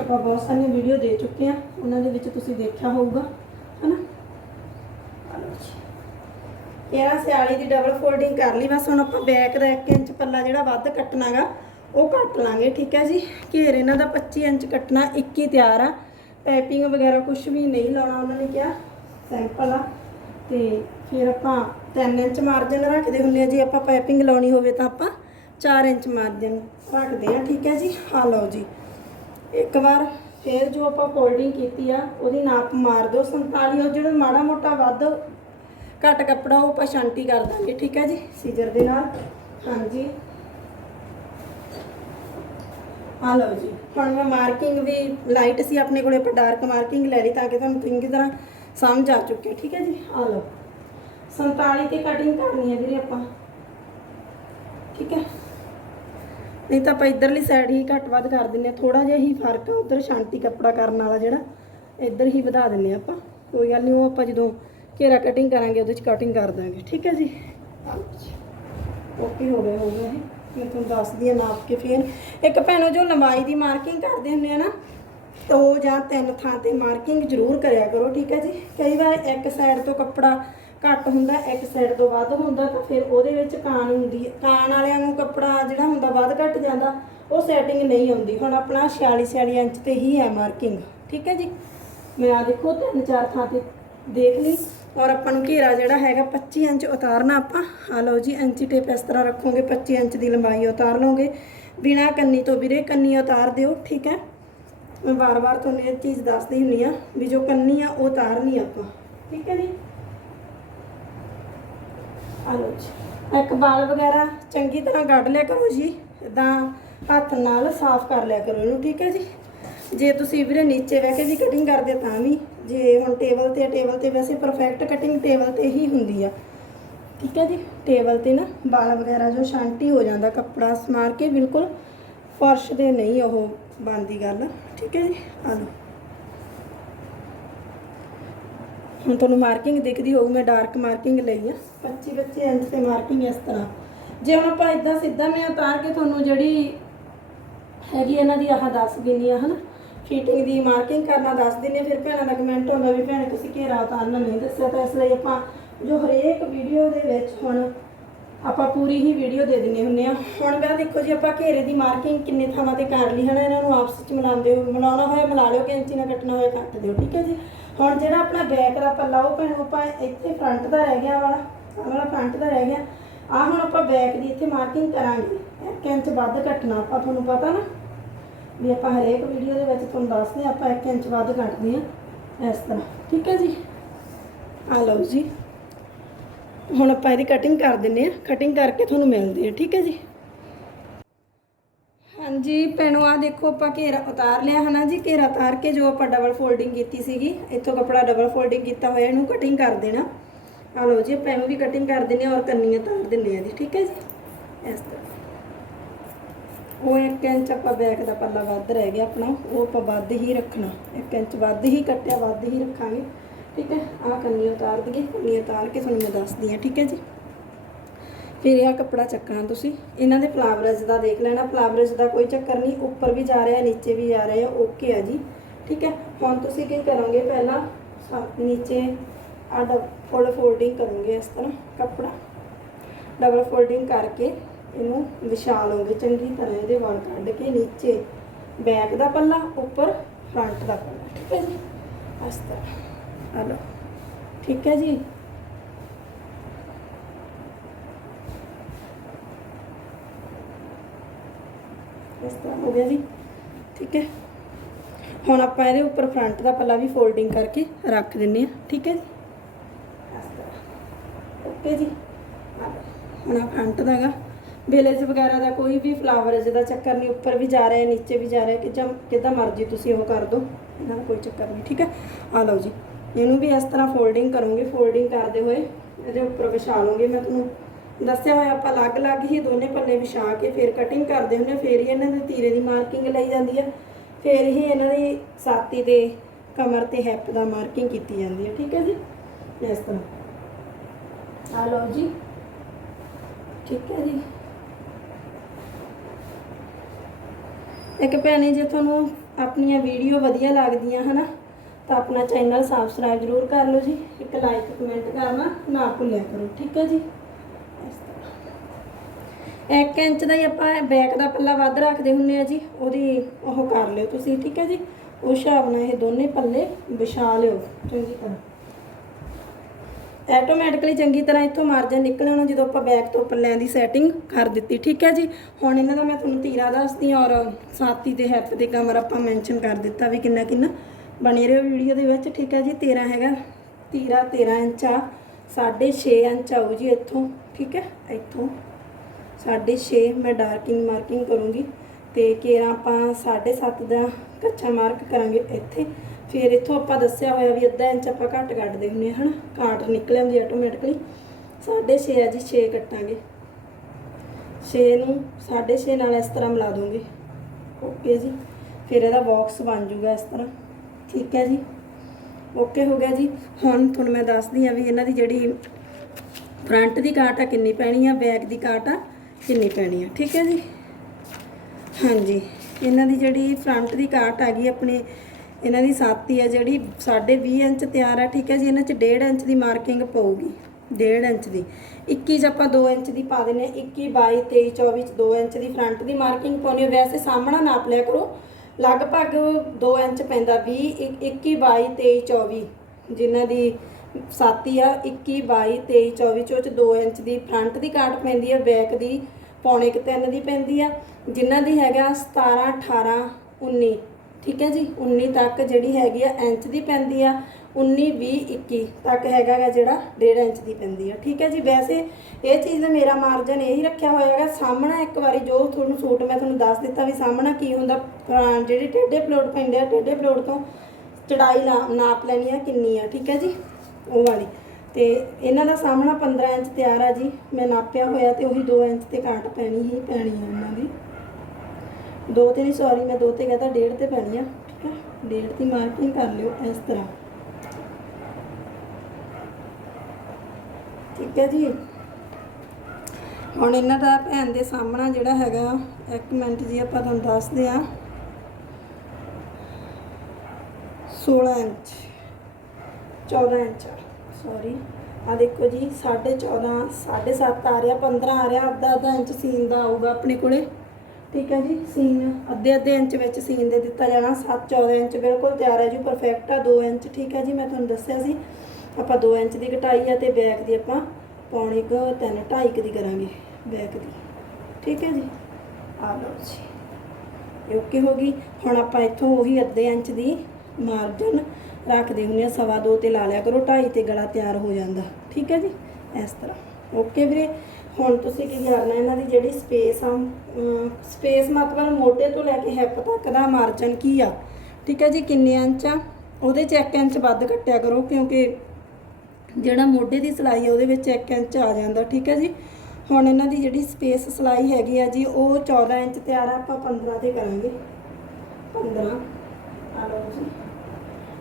ਆਪਾਂ ਬਹੁਤ ਸਾਰੀਆਂ ਵੀਡੀਓ ਦੇ ਚੁੱਕੇ ਆ ਉਹਨਾਂ ਦੇ ਵਿੱਚ ਤੁਸੀਂ ਦੇਖਿਆ ਹੋਊਗਾ, ਹਨਾ? ਆ ਸਿਆਲੀ ਦੀ ਡਬਲ ਫੋਲਡਿੰਗ ਕਰ ਲਈ। ਬਸ ਹੁਣ ਆਪਾਂ ਬੈਕ ਦਾ 1 ਇੰਚ ਪੱਲਾ ਜਿਹੜਾ ਵੱਧ ਕੱਟਣਾਗਾ, ਉਹ ਕੱਟ ਲਾਂਗੇ, ਠੀਕ ਹੈ ਜੀ? ਘੇਰ ਇਹਨਾਂ ਦਾ 25 ਇੰਚ ਕੱਟਣਾ 21 ਤਿਆਰ ਆ। ਪਾਈਪਿੰਗ ਵਗੈਰਾ ਕੁਝ ਵੀ ਨਹੀਂ ਲਾਉਣਾ, ਉਹਨਾਂ ਨੇ ਕਿਹਾ। ਸੈਂਪਲ ਆ। ਤੇ ਫਿਰ ਆਪਾਂ 3 ਇੰਚ ਮਾਰਜਨ ਰੱਖਦੇ ਹੁੰਦੇ ਆ ਜੇ ਆਪਾਂ ਪਾਈਪਿੰਗ ਲਾਉਣੀ ਹੋਵੇ ਤਾਂ ਆਪਾਂ 4 ਇੰਚ ਮਾਰਜਨ ਰੱਖਦੇ ਆ ਠੀਕ ਹੈ ਜੀ? ਆ ਲਓ ਜੀ। ਇੱਕ ਵਾਰ ਫਿਰ ਜੋ ਆਪਾਂ ਫੋਲਡਿੰਗ ਕੀਤੀ ਆ, ਉਹਦੀ ਨਾਪ ਮਾਰ ਦਿਓ 47 ਉਹ ਜਿਹੜਾ ਮਾੜਾ ਮੋਟਾ ਵੱਧ ਘੱਟ ਕੱਪੜਾ ਉਹ ਆਪਾਂ ਛਾਂਟੀ ਕਰ ਦਾਂਗੇ, ਠੀਕ ਹੈ ਜੀ? ਸੀਜ਼ਰ ਦੇ ਨਾਲ। ਹਾਂਜੀ। ਆ ਲਓ ਜੀ। ਹੁਣ ਮੈਂ ਮਾਰਕਿੰਗ ਵੀ ਲਾਈਟ ਸੀ, ਆਪਣੇ ਕੋਲੇ ਆਪਾਂ ਡਾਰਕ ਮਾਰਕਿੰਗ ਲੈ ਲਈ ਤਾਂ ਕਿ ਤੁਹਾਨੂੰ ਚੰਗੀ ਤਰ੍ਹਾਂ ਸਮਝ ਆ ਚੁੱਕਿਆ ਠੀਕ ਹੈ ਜੀ? ਆ ਲਓ। 47 ਤੇ ਕਟਿੰਗ ਕਰਨੀ ਹੈ ਵੀਰੇ ਆਪਾਂ। ਠੀਕ ਹੈ? ਨਹੀਂ ਤਾਂ ਆਪਾਂ ਇਧਰਲੀ ਸਾਈਡ ਹੀ ਘੱਟ ਵੱਧ ਕਰ ਦਿੰਨੇ ਆ ਥੋੜਾ ਜਿਹਾ ਹੀ ਫ਼ਰਕ ਆ, ਉਧਰ ਸ਼ਾਂਤੀ ਕੱਪੜਾ ਕਰਨ ਵਾਲਾ ਜਿਹੜਾ, ਇੱਧਰ ਹੀ ਵਧਾ ਦਿੰਨੇ ਆ ਆਪਾਂ। ਕੋਈ ਗੱਲ ਨਹੀਂ ਉਹ ਆਪਾਂ ਜਦੋਂ ਘੇਰਾ ਕਟਿੰਗ ਕਰਾਂਗੇ, ਉਹਦੇ ਚ ਕਟਿੰਗ ਕਰ ਦਾਂਗੇ। ਠੀਕ ਹੈ ਜੀ? ਓਕੇ ਹੋ ਗਿਆ ਹੋ ਗਿਆ ਇਹ। ਮੈਂ ਤੁਹਾਨੂੰ ਦੱਸਦੀ ਆ ਨਾਪ ਕੇ ਫਿਰ। ਇੱਕ ਭੈਣੋ, ਜੋ ਲੰਬਾਈ ਦੀ ਮਾਰਕਿੰਗ ਕਰਦੇ ਹੁੰਦੇ ਆ ਨਾ ਦੋ ਜਾਂ ਤਿੰਨ ਥਾਂ ਤੇ ਮਾਰਕਿੰਗ ਜ਼ਰੂਰ ਕਰਿਆ ਕਰੋ। ਠੀਕ ਹੈ ਜੀ? ਕਈ ਵਾਰ ਇੱਕ ਸਾਈਡ ਤੋਂ ਕੱਪੜਾ ਘੱਟ ਹੁੰਦਾ, ਇੱਕ ਸਾਈਡ ਤੋਂ ਵੱਧ ਹੁੰਦਾ, ਤਾਂ ਫਿਰ ਉਹਦੇ ਵਿੱਚ ਕਾਨ ਹੁੰਦੀ ਹੈ। ਕਾਨ ਵਾਲਿਆਂ ਨੂੰ ਕੱਪੜਾ ਜਿਹੜਾ ਹੁੰਦਾ ਵੱਧ ਘੱਟ ਜਾਂਦਾ, ਉਹ ਸੈਟਿੰਗ ਨਹੀਂ ਆਉਂਦੀ। ਹੁਣ ਆਪਣਾ 46 46 ਇੰਚ ਤੇ ਹੀ ਹੈ ਮਾਰਕਿੰਗ ਠੀਕ ਹੈ ਜੀ? ਮੈਂ ਆ ਦੇਖੋ, ਤਿੰਨ ਚਾਰ ਥਾਂ ਤੇ ਦੇਖ ਲਈ। ਔਰ ਆਪਾਂ ਨੂੰ ਘੇਰਾ ਜਿਹੜਾ ਹੈਗਾ 25 ਇੰਚ ਉਤਾਰਨਾ ਆਪਾਂ। ਆ ਲਓ ਜੀ, ਇੰਚੀ ਟੇਪ ਇਸ ਤਰ੍ਹਾਂ ਰੱਖੋਗੇ 25 ਇੰਚ ਦੀ ਲੰਬਾਈ ਉਤਾਰ ਲਓਗੇ। ਬਿਨਾ ਕੰਨੀ ਤੋਂ ਵੀਰੇ ਕੰਨੀ ਉਤਾਰ ਦਿਓ, ਠੀਕ ਹੈ? ਮੈਂ ਵਾਰ-ਵਾਰ ਤੁਹਾਨੂੰ ਇਹ ਚੀਜ਼ ਦੱਸਦੀ ਹੁੰਨੀ ਆ ਵੀ ਜੋ ਕੰਨੀ ਆ, ਉਹ ਉਤਾਰਨੀ ਆਪਾਂ। ਠੀਕ ਹੈ ਜੀ? ਆ ਲਓ ਜੀ। ਇੱਕ ਬਾਲ ਵਗੈਰਾ ਚੰਗੀ ਤਰ੍ਹਾਂ ਕੱਢ ਲਿਆ ਕਰੋ ਜੀ। ਇਦਾਂ ਹੱਥ ਨਾਲ ਸਾਫ਼ ਕਰ ਲਿਆ ਕਰੋ ਇਹਨੂੰ, ਠੀਕ ਹੈ ਜੀ? ਜੇ ਤੁਸੀਂ ਵੀਰੇ ਨੀਚੇ ਬਹਿ ਕੇ ਵੀ ਕਟਿੰਗ ਕਰਦੇ ਤਾਂ ਵੀ, ਜੇ ਹੁਣ ਟੇਬਲ ਤੇ ਟੇਬਲ ਤੇ ਵੈਸੇ ਪਰਫੈਕਟ ਕਟਿੰਗ ਟੇਬਲ ਤੇ ਹੀ ਹੁੰਦੀ ਆ। ਠੀਕ ਹੈ ਜੀ? ਟੇਬਲ ਤੇ ਨਾ ਬਾਲ ਵਗੈਰਾ ਜੋ ਸ਼ਾਂਤੀ ਹੋ ਜਾਂਦਾ, ਕੱਪੜਾ ਸਮਾਰ ਕੇ ਬਿਲਕੁਲ ਫਰਸ਼ ਦੇ ਨਹੀਂ ਉਹ ਬਣਦੀ ਗੱਲ। ਠੀਕ ਹੈ ਜੀ? ਆ ਲਓ। ਹੁਣ ਤੁਹਾਨੂੰ ਮਾਰਕਿੰਗ ਦਿਖਦੀ ਹੋਊ, ਮੈਂ ਡਾਰਕ ਮਾਰਕਿੰਗ ਲਈ ਆ। 25 25 ਇੰਚ ਤੇ ਮਾਰਕਿੰਗ ਇਸ ਤਰ੍ਹਾਂ। ਜੇ ਹੁਣ ਆਪਾਂ ਇਦਾਂ ਸਿੱਧਾ ਮੈਂ ਉਤਾਰ ਕੇ ਤੁਹਾਨੂੰ ਜਿਹੜੀ ਹੈਗੀ ਇਹਨਾਂ ਦੀ ਆਹ ਦੱਸ ਦਿੰਨੀ ਆ, ਹਨਾ? ਫਿਟਿੰਗ ਦੀ ਮਾਰਕਿੰਗ ਕਰਨਾ ਦੱਸ ਦਿੰਨੀ ਆ, ਫਿਰ ਭੈਣਾਂ ਦਾ ਕਮੈਂਟ ਹੁੰਦਾ ਵੀ ਭੈਣੇ ਤੁਸੀਂ ਘੇਰਾ ਉਤਾਰਨਾ ਨਹੀਂ ਦੱਸਿਆ, ਤਾਂ ਇਸ ਲਈ ਆਪਾਂ ਜੋ ਹਰੇਕ ਵੀਡੀਓ ਦੇ ਵਿੱਚ ਹੁਣ ਆਪਾਂ ਪੂਰੀ ਹੀ ਵੀਡੀਓ ਦੇ ਦਿੰਨੇ ਹੁੰਨੇ ਆ। ਹੁਣ ਗਾ ਦੇਖੋ ਜੀ, ਆਪਾਂ ਘੇਰੇ ਦੀ ਮਾਰਕਿੰਗ ਕਿੰਨੇ ਥਾਵਾਂ ਤੇ ਕਰ ਲਈ, ਹਨਾ? ਇਹਨਾਂ ਨੂੰ ਆਪਸ ਵਿੱਚ ਮਿਲਾਉਂਦੇ ਹੋ, ਮਿਲਾਉਣਾ ਹੋਇਆ, ਮਿਲਾ ਲਿਓ, ਕੈਂਚੀ ਨਾਲ ਕੱਟਣਾ ਹੋਇਆ, ਕੱਟ ਦਿਓ, ਠੀਕ ਹੈ ਜੀ? ਹੁਣ ਜਿਹੜਾ ਆਪਣਾ ਬੈਕ ਦਾ ਪੱਲਾ, ਉਹ ਭੈਣ ਆਪਾਂ ਇੱਥੇ ਫਰੰਟ ਦਾ ਰਹਿ ਗਿਆ ਵਾਲਾ, ਆਹ ਵਾਲਾ ਫਰੰਟ ਦਾ ਰਹਿ ਗਿਆ। ਆ ਹੁਣ ਆਪਾਂ ਬੈਕ ਦੀ ਇੱਥੇ ਮਾਰਕਿੰਗ ਕਰਾਂਗੇ। ਇੱਕ ਇੰਚ ਵੱਧ ਕੱਟਣਾ ਆਪਾਂ, ਤੁਹਾਨੂੰ ਪਤਾ ਨਾ? ਵੀ ਆਪਾਂ ਹਰੇਕ ਵੀਡੀਓ ਦੇ ਵਿੱਚ ਤੁਹਾਨੂੰ ਦੱਸਦੇ ਹਾਂ, ਆਪਾਂ 1 ਇੰਚ ਵੱਧ ਕੱਟਦੇ ਹਾਂ ਇਸ ਤਰ੍ਹਾਂ। ਠੀਕ ਹੈ ਜੀ? ਆ ਲਓ ਜੀ। ਹੁਣ ਆਪਾਂ ਇਹਦੀ ਕਟਿੰਗ ਕਰ ਦਿੰਨੇ ਆ ਕਟਿੰਗ ਕਰਕੇ ਤੁਹਾਨੂੰ ਮਿਲਦੇ ਆ ਠੀਕ ਹੈ ਜੀ? ਹਾਂਜੀ, ਭੈਣੋ ਆ ਦੇਖੋ ਆਪਾਂ ਘੇਰਾ ਉਤਾਰ ਲਿਆ ਹਨਾ ਜੀ, ਘੇਰਾ ਉਤਾਰ ਕੇ ਜੋ ਆਪਾਂ ਡਬਲ ਫੋਲਡਿੰਗ ਕੀਤੀ ਸੀਗੀ, ਇੱਥੋਂ ਕੱਪੜਾ ਡਬਲ ਫੋਲਡਿੰਗ ਕੀਤਾ ਹੋਇਆ, ਇਹਨੂੰ ਕਟਿੰਗ ਕਰ ਦੇਣਾ। ਆ ਲਓ ਜੀ, ਆਪਾਂ ਇਹਨੂੰ ਵੀ ਕਟਿੰਗ ਕਰ ਦਿੰਨੇ ਆ ਔਰ ਕੰਨੀਆਂ ਤਾਰ ਦਿੰਨੇ ਆ ਜੀ, ਠੀਕ ਹੈ ਜੀ? ਇਸ ਤਰ੍ਹਾਂ। ਉਹ 1 ਇੰਚ ਆਪਾਂ ਬੈਕ ਦਾ ਪੱਲਾ ਵੱਧ ਰਹਿ ਗਿਆ ਆਪਣਾ, ਉਹ ਆਪਾਂ ਵੱਧ ਹੀ ਰੱਖਣਾ। 1 ਇੰਚ ਵੱਧ ਹੀ ਕੱਟਿਆ, ਵੱਧ ਹੀ ਰੱਖਾਂਗੇ, ਠੀਕ ਹੈ? ਆਹ ਕੰਨੀ ਉਤਾਰ ਦਈਏ ਕੰਨੀ ਉਤਾਰ ਕੇ ਤੁਹਾਨੂੰ ਮੈਂ ਦੱਸਦੀ ਹਾਂ, ਠੀਕ ਹੈ ਜੀ? ਫਿਰ ਇਹ ਕੱਪੜਾ ਚੱਕਣਾ ਤੁਸੀਂ। ਇਹਨਾਂ ਦੇ ਫਲਾਵਰਸ ਦਾ ਦੇਖ ਲੈਣਾ। ਫਲਾਵਰਸ ਦਾ ਕੋਈ ਚੱਕਰ ਨਹੀਂ। ਉੱਪਰ ਵੀ ਜਾ ਰਿਹਾ, ਨੀਚੇ ਵੀ ਜਾ ਰਿਹਾ। ਓਕੇ ਆ ਜੀ। ਠੀਕ ਹੈ? ਹੁਣ ਤੁਸੀਂ ਕੀ ਕਰੋਗੇ? ਪਹਿਲਾਂ ਸਾ- ਨੀਚੇ ਆ ਫੋਲਡ ਫੋਲਡਿੰਗ ਕਰੋਗੇ ਇਸ ਤਰ੍ਹਾਂ ਕੱਪੜਾ। ਡਬਲ ਫੋਲਡਿੰਗ ਕਰਕੇ ਇਹਨੂੰ ਵਿਛਾ ਲਓਗੇ। ਚੰਗੀ ਤਰ੍ਹਾਂ ਇਹਦੇ ਵਾਲ ਕੱਢ ਕੇ ਨੀਚੇ ਬੈਕ ਦਾ ਪੱਲਾ, ਉੱਪਰ ਫਰੰਟ ਦਾ ਪੱਲਾ। ਠੀਕ ਹੈ ਜੀ? ਇਸ ਤਰ੍ਹਾਂ। ਆ ਲਓ। ਠੀਕ ਹੈ ਜੀ? ਇਸ ਤਰ੍ਹਾਂ ਹੋ ਗਿਆ ਜੀ। ਠੀਕ ਹੈ। ਹੁਣ ਆਪਾਂ ਇਹਦੇ ਉੱਪਰ ਫਰੰਟ ਦਾ ਪੱਲਾ ਵੀ ਫੋਲਡਿੰਗ ਕਰਕੇ ਰੱਖ ਦਿੰਨੇ ਆ ਠੀਕ ਹੈ ਜੀ। ਓਕੇ ਜੀ। ਹੁਣ ਆ ਫਰੰਟ ਦਾ ਬੇਲੇਜ ਵਗੈਰਾ ਦਾ ਕੋਈ ਵੀ ਫਲਾਵਰ ਜਿਹਦਾ ਚੱਕਰ ਨਹੀਂ, ਉੱਪਰ ਵੀ ਜਾ ਰਿਹਾ, ਨੀਚੇ ਵੀ ਜਾ ਰਿਹਾ ਕਿ ਜਾਂ ਕਿੱਦਾਂ ਮਰਜ਼ੀ ਤੁਸੀਂ ਉਹ ਕਰ ਦਿਓ। ਇਹਨਾਂ ਦਾ ਕੋਈ ਚੱਕਰ ਨਹੀਂ, ਠੀਕ ਹੈ। ਆ ਲਓ ਜੀ। ਇਹਨੂੰ ਵੀ ਇਸ ਤਰ੍ਹਾਂ ਫੋਲਡਿੰਗ ਕਰੋਗੇ। ਫੋਲਡਿੰਗ ਕਰਦੇ ਹੋਏ ਇਹਦੇ ਉੱਪਰ ਵਿਛਾ ਲਓਗੇ ਮੈਂ ਤੁਹਾਨੂੰ। ਦੱਸਿਆ ਹੋਇਆ ਆਪਾਂ ਅਲੱਗ-ਅਲੱਗ ਹੀ ਦੋਨੇ ਪੱਲੇ ਵਿਛਾ ਕੇ ਫਿਰ ਕਟਿੰਗ ਕਰਦੇ ਹੁੰਦੇ ਹਾਂ, ਫਿਰ ਹੀ ਇਹਨਾਂ ਦੇ ਤੀਰੇ ਦੀ ਮਾਰਕਿੰਗ ਲਈ ਜਾਂਦੀ ਹੈ ਫਿਰ ਹੀ ਇਹਨਾਂ ਦੀ ਛਾਤੀ ਦੇ ਕਮਰ ਤੇ ਹੈਪ ਦਾ ਮਾਰਕਿੰਗ ਕੀਤੀ ਜਾਂਦੀ ਹੈ ਠੀਕ ਹੈ ਜੀ? ਇਸ ਤਰ੍ਹਾਂ। ਆ ਲਓ ਜੀ। ਠੀਕ ਹੈ ਜੀ। ਇੱਕ ਭੈਣੇ ਜੇ ਤੁਹਾਨੂੰ ਆਪਣੀਆਂ ਵੀਡੀਓ ਵਧੀਆ ਲੱਗਦੀਆਂ ਹਨਾ ਤਾਂ ਆਪਣਾ ਚੈਨਲ ਸਬਸਕ੍ਰਾਈਬ ਜ਼ਰੂਰ ਕਰ ਲਓ ਜੀ। ਇੱਕ ਲਾਈਕ ਕਮੈਂਟ ਕਰਨਾ ਨਾ ਭੁੱਲਿਆ ਕਰੋ ਠੀਕ ਹੈ ਜੀ? ਇੱਕ ਇੰਚ ਦਾ ਹੀ ਆਪਾਂ ਬੈਕ ਦਾ ਪੱਲਾ ਵੱਧ ਰੱਖਦੇ ਹੁੰਨੇ ਆ ਜੀ, ਉਹਦੀ ਉਹ ਕਰ ਲਿਓ ਤੁਸੀਂ, ਠੀਕ ਹੈ ਜੀ? ਉਸ ਹਿਸਾਬ ਨਾਲ ਇਹ ਦੋਨੇ ਪੱਲੇ ਵਿਛਾ ਲਿਓ, ਚੰਗੀ ਤਰ੍ਹਾਂ। ਆਟੋਮੈਟਿਕਲੀ ਚੰਗੀ ਤਰ੍ਹਾਂ ਇੱਥੋਂ ਮਾਰਜਨ ਨਿਕਲ ਆਉਣਾ ਜਦੋਂ ਆਪਾਂ ਬੈਕ ਤੋਂ ਪੱਲਿਆਂ ਦੀ ਸੈਟਿੰਗ ਕਰ ਦਿੱਤੀ, ਠੀਕ ਹੈ ਜੀ? ਹੁਣ ਇਹਨਾਂ ਦਾ ਮੈਂ ਤੁਹਾਨੂੰ ਤੀਰਾ ਦੱਸਦੀ ਔਰ ਸਾਥੀ ਦੇ ਹੈਪ ਦੇ ਕਮਰ ਆਪਾਂ ਮੈਂਸ਼ਨ ਕਰ ਦਿੱਤਾ ਵੀ ਕਿੰਨਾ ਕਿੰਨਾ ਬਣੇ ਰਹੋ ਵੀਡੀਓ ਦੇ ਵਿੱਚ, ਠੀਕ ਹੈ ਜੀ? 13 ਹੈਗਾ, ਤੀਰਾ 13 ਇੰਚ ਆ 6.5 ਇੰਚ ਆਉ ਜੀ ਇੱਥੋਂ, ਠੀਕ ਹੈ? ਇੱਥੋਂ। 6.5 ਮੈਂ ਡਾਰਕਿੰਗ ਮਾਰਕਿੰਗ ਕਰੂੰਗੀ ਤੇ ਕੇਰਾ ਆਪਾਂ 7.5 ਦਾ ਕੱਚਾ ਮਾਰਕ ਕਰਾਂਗੇ ਇੱਥੇ। ਫਿਰ ਇੱਥੋਂ ਆਪਾਂ ਦੱਸਿਆ ਹੋਇਆ ਵੀ ਅੱਧਾ ਇੰਚ ਆਪਾਂ ਘੱਟ ਕੱਟਦੇ ਹੁੰਦੇ ਹਾਂ ਹਨਾ? ਕਾਟ ਨਿਕਲ ਆਉਂਦੀ ਆਟੋਮੈਟਿਕਲੀ 6.5 ਆ ਜੀ 6 ਕੱਟਾਂਗੇ। 6 ਨੂੰ 6.5 ਨਾਲ ਇਸ ਤਰ੍ਹਾਂ ਮਿਲਾ ਦੂੰਗੇ। ਓਕੇ ਜੀ। ਫਿਰ ਇਹਦਾ ਬਾਕਸ ਬਣ ਜਾਊਗਾ ਇਸ ਤਰ੍ਹਾਂ। ਠੀਕ ਹੈ ਜੀ। ਓਕੇ ਹੋ ਗਿਆ ਜੀ। ਹੁਣ ਤੁਹਾਨੂੰ ਮੈਂ ਦੱਸਦੀ ਆ ਵੀ ਇਹਨਾਂ ਦੀ ਜਿਹੜੀ ਫਰੰਟ ਦੀ ਕਾਟ ਆ, ਕਿੰਨੀ ਪੈਣੀ ਆ ਬੈਕ ਦੀ ਕਾਟ ਆ। ਕਿੰਨੀ ਪੈਣੀ ਆ, ਠੀਕ ਹੈ ਜੀ? ਹਾਂਜੀ, ਇਹਨਾਂ ਦੀ ਜਿਹੜੀ ਫਰੰਟ ਦੀ ਕਾਟ ਆ ਗਈ ਆਪਣੀ, ਇਹਨਾਂ ਦੀ ਸਾਤੀ ਆ ਜਿਹੜੀ 20 ਇੰਚ ਤਿਆਰ ਆ, ਠੀਕ ਹੈ ਜੀ? ਇਹਨਾਂ 'ਚ 1.5 ਇੰਚ ਦੀ ਮਾਰਕਿੰਗ ਪਊਗੀ 1.5 ਇੰਚ ਦੀ। 21 'ਚ ਆਪਾਂ 2 ਇੰਚ ਦੀ ਪਾ ਦਿੰਨੇ 21 22 23 24 'ਚ 2 ਇੰਚ ਦੀ ਫਰੰਟ ਦੀ ਮਾਰਕਿੰਗ ਪਾਉਣੀ ਹੋ ਵੈਸੇ ਸਾਹਮਣਾ ਨਾਪ ਲਿਆ ਕਰੋ, ਲਗਭਗ 2 ਇੰਚ ਪੈਂਦਾ 20 21 22 23 24 ਜਿਨ੍ਹਾਂ ਦੀ ਸਾਤੀ ਆ 21 22 23 24 ਚੋਂ ਚ 2 ਇੰਚ ਦੀ ਫਰੰਟ ਦੀ ਕਾਟ ਪੈਂਦੀ ਆ ਬੈਕ ਦੀ ਪੌਣੇ ਕੁ ਤਿੰਨ ਦੀ ਪੈਂਦੀ ਆ, ਜਿਨ੍ਹਾਂ ਦੀ ਹੈਗਾ 17 18 19 ਠੀਕ ਹੈ ਜੀ? 19 ਤੱਕ ਜਿਹੜੀ ਹੈਗੀ ਆ ਇੰਚ ਦੀ ਪੈਂਦੀ ਆ 19 20 21 ਤੱਕ ਹੈਗਾ ਜਿਹੜਾ 1.5 ਇੰਚ ਦੀ ਪੈਂਦੀ ਆ, ਠੀਕ ਹੈ ਜੀ? ਵੈਸੇ ਇਹ ਚੀਜ਼ ਦਾ ਮੇਰਾ ਮਾਰਜਨ ਇਹੀ ਰੱਖਿਆ ਹੋਇਆ ਹੈਗਾ। ਸਾਹਮਣਾ ਇੱਕ ਵਾਰੀ ਜੋ ਤੁਹਾਨੂੰ ਸੂਟ ਮੈਂ ਤੁਹਾਨੂੰ ਦੱਸ ਦਿੱਤਾ ਵੀ ਸਾਹਮਣਾ ਕੀ ਹੁੰਦਾ, ਅਹ ਜਿਹੜੇ ਟੇਢੇ ਪਲੋਟ ਪੈਂਦੇ ਆ, ਟੇਢੇ ਪਲੋਟ ਤੋਂ ਚੜਾਈ ਨਾਪ ਲੈਣੀ ਆ ਕਿੰਨੀ ਆ, ਠੀਕ ਹੈ ਜੀ? ਉਹ ਵਾਲੀ। ਤੇ ਇਹਨਾਂ ਦਾ ਸਾਹਮਣਾ 15 ਇੰਚ ਤਿਆਰ ਆ ਜੀ। ਮੈਂ ਨਾਪਿਆ ਹੋਇਆ ਤੇ ਉਹੀ 2 ਇੰਚ ਤੇ ਕਾਟ ਪੈਣੀ ਹੀ ਪੈਣੀ ਆ ਉਹਨਾਂ ਦੀ। ਦੋ ਤੇ ਨਹੀਂ ਸੌਰੀ ਮੈਂ ਦੋ ਤੇ ਕਹਤਾ, ਡੇਢ ਤੇ ਪੈਣੀ ਆ, ਠੀਕ ਹੈ ਡੇਢ ਦੀ ਮਾਰਕਿੰਗ ਕਰ ਲਿਓ ਇਸ ਤਰ੍ਹਾਂ। ਠੀਕ ਹੈ ਜੀ। ਹੁਣ ਇਹਨਾਂ ਦਾ ਭੈਣ ਦੇ ਸਾਹਮਣਾ ਜਿਹੜਾ ਹੈਗਾ, ਇੱਕ ਮਿੰਟ ਜੀ ਆਪਾਂ ਤੁਹਾਨੂੰ ਦੱਸਦੇ ਆ। 16 ਇੰਚ। 14 ਇੰਚ। ਸੌਰੀ ਆ ਦੇਖੋ ਜੀ 14.5 7.5 ਆ ਰਿਹਾ 15 ਆ ਰਿਹਾ, ਅੱਧਾ ਅੱਧਾ ਇੰਚ ਸੀਨ ਦਾ ਆਊਗਾ ਆਪਣੇ ਕੋਲੇ। ਠੀਕ ਹੈ ਜੀ, ਸੀਨ ਅੱਧੇ ਅੱਧੇ ਇੰਚ ਵਿੱਚ ਸੀਨ ਦੇ ਦਿੱਤਾ ਜਾਣਾ 7 14 ਇੰਚ ਬਿਲਕੁਲ ਤਿਆਰ ਹੈ ਜੀ ਪਰਫੈਕਟ ਆ 2 ਇੰਚ, ਠੀਕ ਹੈ ਜੀ, ਮੈਂ ਤੁਹਾਨੂੰ ਦੱਸਿਆ ਸੀ। ਆਪਾਂ 2 ਇੰਚ ਦੀ ਕਟਾਈ ਆ ਤੇ ਬੈਕ ਦੀ ਆਪਾਂ ਪੌਣੀ ਕੁ 3 2.5 ਕੁ ਦੀ ਕਰਾਂਗੇ ਬੈਕ ਦੀ। ਠੀਕ ਹੈ ਜੀ। ਆ ਲਓ ਜੀ। ਓਕੇ ਹੋ ਗਈ। ਹੁਣ ਆਪਾਂ ਇੱਥੋਂ ਉਹੀ ਅੱਧੇ ਇੰਚ ਦੀ ਮਾਰਜਨ ਰੱਖਦੇ ਹੁੰਦੇ ਆ, ਸਵਾ ਦੋ ਤੇ ਲਾ ਲਿਆ ਕਰੋ, ਢਾਈ ਤੇ ਗਲਾ ਤਿਆਰ ਹੋ ਜਾਂਦਾ। ਠੀਕ ਹੈ ਜੀ? ਇਸ ਤਰ੍ਹਾਂ। ਓਕੇ ਵੀਰੇ, ਹੁਣ ਤੁਸੀਂ ਕੀ ਕਰਨਾ, ਇਹਨਾਂ ਦੀ ਜਿਹੜੀ ਸਪੇਸ ਆ ਸਪੇਸ ਮਤਲਬ ਮੋਢੇ ਤੋਂ ਲੈ ਕੇ ਹਿੱਪ ਤੱਕ ਦਾ ਮਾਰਜਨ ਕੀ ਆ? ਠੀਕ ਹੈ ਜੀ, ਕਿੰਨੇ ਇੰਚ ਆ? ਉਹਦੇ ਚ 1 ਇੰਚ ਵੱਧ ਕੱਟਿਆ ਕਰੋ, ਕਿਉਂਕਿ ਜਿਹੜਾ ਮੋਢੇ ਦੀ ਸਿਲਾਈ ਆ, ਉਹਦੇ ਵਿੱਚ 1 ਇੰਚ ਆ ਜਾਂਦਾ। ਠੀਕ ਹੈ ਜੀ? ਹੁਣ ਇਹਨਾਂ ਦੀ ਜਿਹੜੀ ਸਪੇਸ ਸਿਲਾਈ ਹੈਗੀ ਆ ਜੀ, ਉਹ 14 ਇੰਚ ਤਿਆਰ ਆ, ਆਪਾਂ 15 ਤੇ ਕਰਾਂਗੇ। 15 ਆ ਲਓ ਜੀ।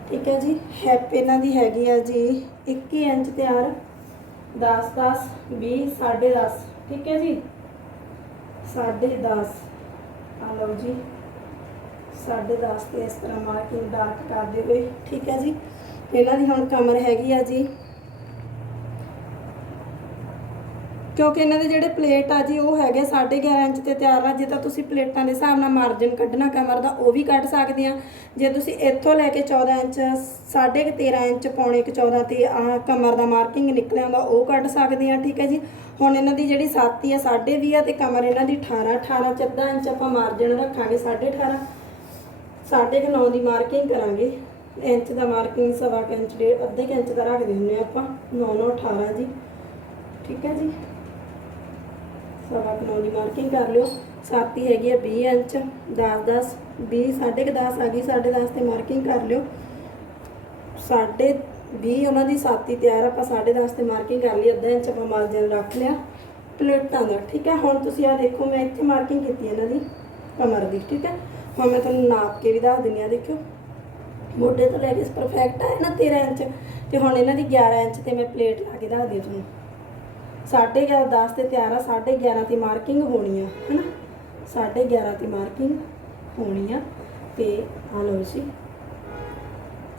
ਠੀਕ ਹੈ ਜੀ, ਹੈਪ ਇਹਨਾਂ ਦੀ ਹੈਗੀ ਆ ਜੀ 21 ਇੰਚ ਤਿਆਰ 10 10 20 10.5 ਠੀਕ ਹੈ ਜੀ? 10.5 ਆ ਲਓ ਜੀ 10.5 ਤੇ ਇਸ ਤਰ੍ਹਾਂ ਮਾਰਕਿੰਗ ਡਾਰਕ ਕਰਦੇ ਹੋਏ ਠੀਕ ਹੈ ਜੀ? ਇਹਨਾਂ ਦੀ ਹੁਣ ਕਮਰ ਹੈਗੀ ਆ ਜੀ ਕਿਉਂਕਿ ਇਹਨਾਂ ਦੇ ਜਿਹੜੇ ਪਲੇਟ ਆ ਜੀ, ਉਹ ਹੈਗੇ 11.5 ਇੰਚ ਤੇ ਤਿਆਰ ਆ। ਜੇ ਤਾਂ ਤੁਸੀਂ ਪਲੇਟਾਂ ਦੇ ਹਿਸਾਬ ਨਾਲ ਮਾਰਜਨ ਕੱਢਣਾ ਕਮਰ ਦਾ, ਉਹ ਵੀ ਕੱਢ ਸਕਦੇ ਆ। ਜੇ ਤੁਸੀਂ ਇੱਥੋਂ ਲੈ ਕੇ 14 ਇੰਚ 13.5 ਇੰਚ, ਪੌਣੇ ਕੁ 14 ਤੇ ਆ ਕਮਰ ਦਾ ਮਾਰਕਿੰਗ ਨਿਕਲਿਆ ਹੁੰਦਾ ਉਹ ਕੱਢ ਸਕਦੇ ਆ, ਠੀਕ ਹੈ ਜੀ? ਹੁਣ ਇਹਨਾਂ ਦੀ ਜਿਹੜੀ ਸਾਤੀ ਆ 20 ਆ ਤੇ ਕਮਰ ਇਹਨਾਂ ਦੀ 18 18 ਚ ਅੱਧਾ ਇੰਚ ਆਪਾਂ ਮਾਰਜਨ ਰੱਖਾਂਗੇ 18.5 ਸਾਢੇ ਕੁ 9 ਦੀ ਮਾਰਕਿੰਗ ਕਰਾਂਗੇ। ਇੰਚ ਦਾ ਮਾਰਕਿੰਗ ਸਵਾ ਕੁ ਇੰਚ, ਡੇਢ, ਅੱਧੇ ਕੁ ਇੰਚ ਦਾ ਰੱਖਦੇ ਹੁੰਦੇ ਆ ਆਪਾਂ 9 9 18 ਜੀ। ਠੀਕ ਹੈ ਜੀ? ਸਵਾ ਕੁ 9 ਦੀ ਮਾਰਕਿੰਗ ਕਰ ਲਿਓ। ਸਾਤੀ ਹੈਗੀ ਆ 20 ਇੰਚ 10 10 20 ਸਾਢੇ ਕੁ 10 ਆ ਗਈ, ਸਾਢੇ 10 ਤੇ ਮਾਰਕਿੰਗ ਕਰ ਲਿਓ। ਸਾਢੇ 20 ਉਹਨਾਂ ਦੀ ਸਾਤੀ ਤਿਆਰ ਆਪਾਂ ਸਾਢੇ 10 ਤੇ ਮਾਰਕਿੰਗ ਕਰ ਲਈ, ਅੱਧਾ ਇੰਚ ਆਪਾਂ ਮਾਰਜਨ ਰੱਖ ਲਿਆ। ਪਲੇਟਾਂ ਦਾ, ਠੀਕ ਹੈ ਹੁਣ ਤੁਸੀਂ ਆ ਦੇਖੋ, ਮੈਂ ਇੱਥੇ ਮਾਰਕਿੰਗ ਕੀਤੀ ਇਹਨਾਂ ਦੀ, ਕਮਰ ਦੀ, ਠੀਕ ਹੈ ਹੁਣ ਮੈਂ ਤੁਹਾਨੂੰ ਨਾਪ ਕੇ ਵੀ ਦੱਸ ਦਿੰਦੀ ਆ, ਦੇਖਿਓ। ਮੋਢੇ ਤੋਂ ਲੈ ਕੇ ਪਰਫੈਕਟ ਹੈ ਨਾ 13 ਇੰਚ, ਤੇ ਹੁਣ ਇਹਨਾਂ ਦੀ 11 ਇੰਚ ਤੇ ਮੈਂ ਪਲੇਟ ਲਾ ਕੇ ਦੱਸਦੀ ਹਾਂ ਤੁਹਾਨੂੰ। ਸਾਢੇ 11 10 ਤੇ ਤਿਆਰ ਆ, ਸਾਢੇ 11 ਤੇ ਮਾਰਕਿੰਗ ਹੋਣੀ ਆ, ਹੈਨਾ? ਸਾਢੇ 11 ਤੇ ਮਾਰਕਿੰਗ ਹੋਣੀ ਆ ਤੇ ਆ ਲਓ ਜੀ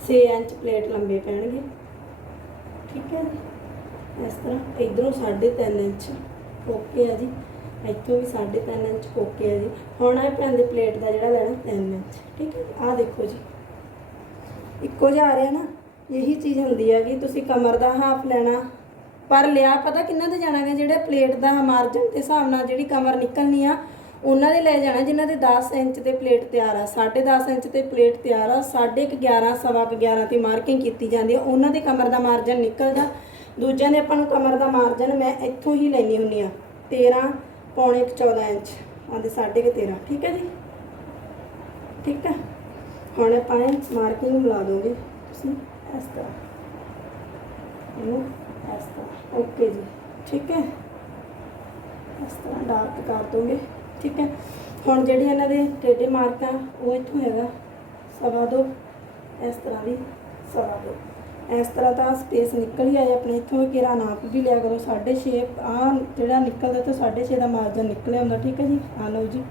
6 ਇੰਚ ਪਲੇਟ ਲੰਬੇ ਪੈਣਗੇ, ਠੀਕ ਹੈ ਜੀ? ਇਸ ਤਰ੍ਹਾਂ ਇਧਰੋਂ 3.5 ਇੰਚ ਓਕੇ ਆ ਜੀ, ਇੱਥੋਂ ਵੀ 3.5 ਇੰਚ ਓਕੇ ਆ ਜੀ। ਹੁਣ ਇਹ ਪੈਂਦੇ ਪਲੇਟ ਦਾ ਜਿਹੜਾ ਲੈਣਾ 3 ਇੰਚ, ਠੀਕ ਹੈ ਆ ਦੇਖੋ ਜੀ। ਇੱਕੋ ਜਿਹਾ ਆ ਰਿਹਾ ਨਾ, ਇਹੀ ਚੀਜ਼ ਹੁੰਦੀ ਹੈ ਕਿ ਤੁਸੀਂ ਕਮਰ ਦਾ ਹਾਫ ਲੈਣਾ ਪਰ ਲਿਆ ਪਤਾ ਕਿੰਨਾ ਤੇ ਜਾਣਾ ਗਾ, ਜਿਹੜੇ ਪਲੇਟ ਦਾ ਮਾਰਜਨ ਦੇ ਹਿਸਾਬ ਨਾਲ ਜਿਹੜੀ ਕਮਰ ਨਿਕਲਣੀ ਆ, ਉਹਨਾਂ ਦੇ ਲੈ ਜਾਣਾ, ਜਿਨ੍ਹਾਂ ਦੇ 10 ਇੰਚ ਤੇ ਪਲੇਟ ਤਿਆਰ ਆ 10.5 ਇੰਚ ਤੇ ਪਲੇਟ ਤਿਆਰ ਆ 11.5 ਸਵਾ ਕੁ 11 ਤੇ ਮਾਰਕਿੰਗ ਕੀਤੀ ਜਾਂਦੀ ਆ, ਉਹਨਾਂ ਦੇ ਕਮਰ ਦਾ ਮਾਰਜਨ ਨਿਕਲਦਾ। ਦੂਜਿਆਂ ਦੇ ਆਪਾਂ ਨੂੰ ਕਮਰ ਦਾ ਮਾਰਜਨ ਮੈਂ ਇੱਥੋਂ ਹੀ ਲੈਣੀ ਹੁੰਨੀ ਆ 13 ਪੌਣੇ ਕੁ 14 ਇੰਚ ਆਂਦੇ 13.5 ਠੀਕ ਹੈ ਜੀ? ਠੀਕ ਹੈ ਹੁਣ ਆਪਾਂ ਮਾਰਕਿੰਗ ਬੁਲਾ ਦੋਗੇ, ਤੁਸੀਂ ਇਸ ਤਰ੍ਹਾਂ, ਇਹਨੂੰ ਇਸ ਤਰ੍ਹਾਂ। ਓਕੇ ਜੀ, ਠੀਕ ਹੈ? ਇਸ ਤਰ੍ਹਾਂ ਡਾਰਕ ਕਰ ਦੋਗੇ, ਠੀਕ ਹੈ? ਹੁਣ ਜਿਹੜੀ ਇਹਨਾਂ ਦੇ ਟੇਢੇ ਮਾਰਕ ਆ, ਉਹ ਇੱਥੋਂ ਹੈਗਾ, ਸਵਾ ਦੋ। ਇਸ ਤਰ੍ਹਾਂ ਦੀ ਸਵਾ ਦੋ। ਇਸ ਤਰ੍ਹਾਂ ਤਾਂ ਸਪੇਸ ਨਿਕਲ ਹੀ ਆਏ ਆਪਣੇ ਇੱਥੋਂ ਘੇਰਾ ਨਾਪ ਵੀ ਲਿਆ ਕਰੋ 6.5 ਆ ਜਿਹੜਾ ਨਿਕਲਦਾ ਤਾਂ 6.5 ਦਾ ਮਾਰਜਨ ਨਿਕਲਿਆ ਹੁੰਦਾ, ਠੀਕ ਹੈ ਜੀ? ਆ ਲਓ ਜੀ।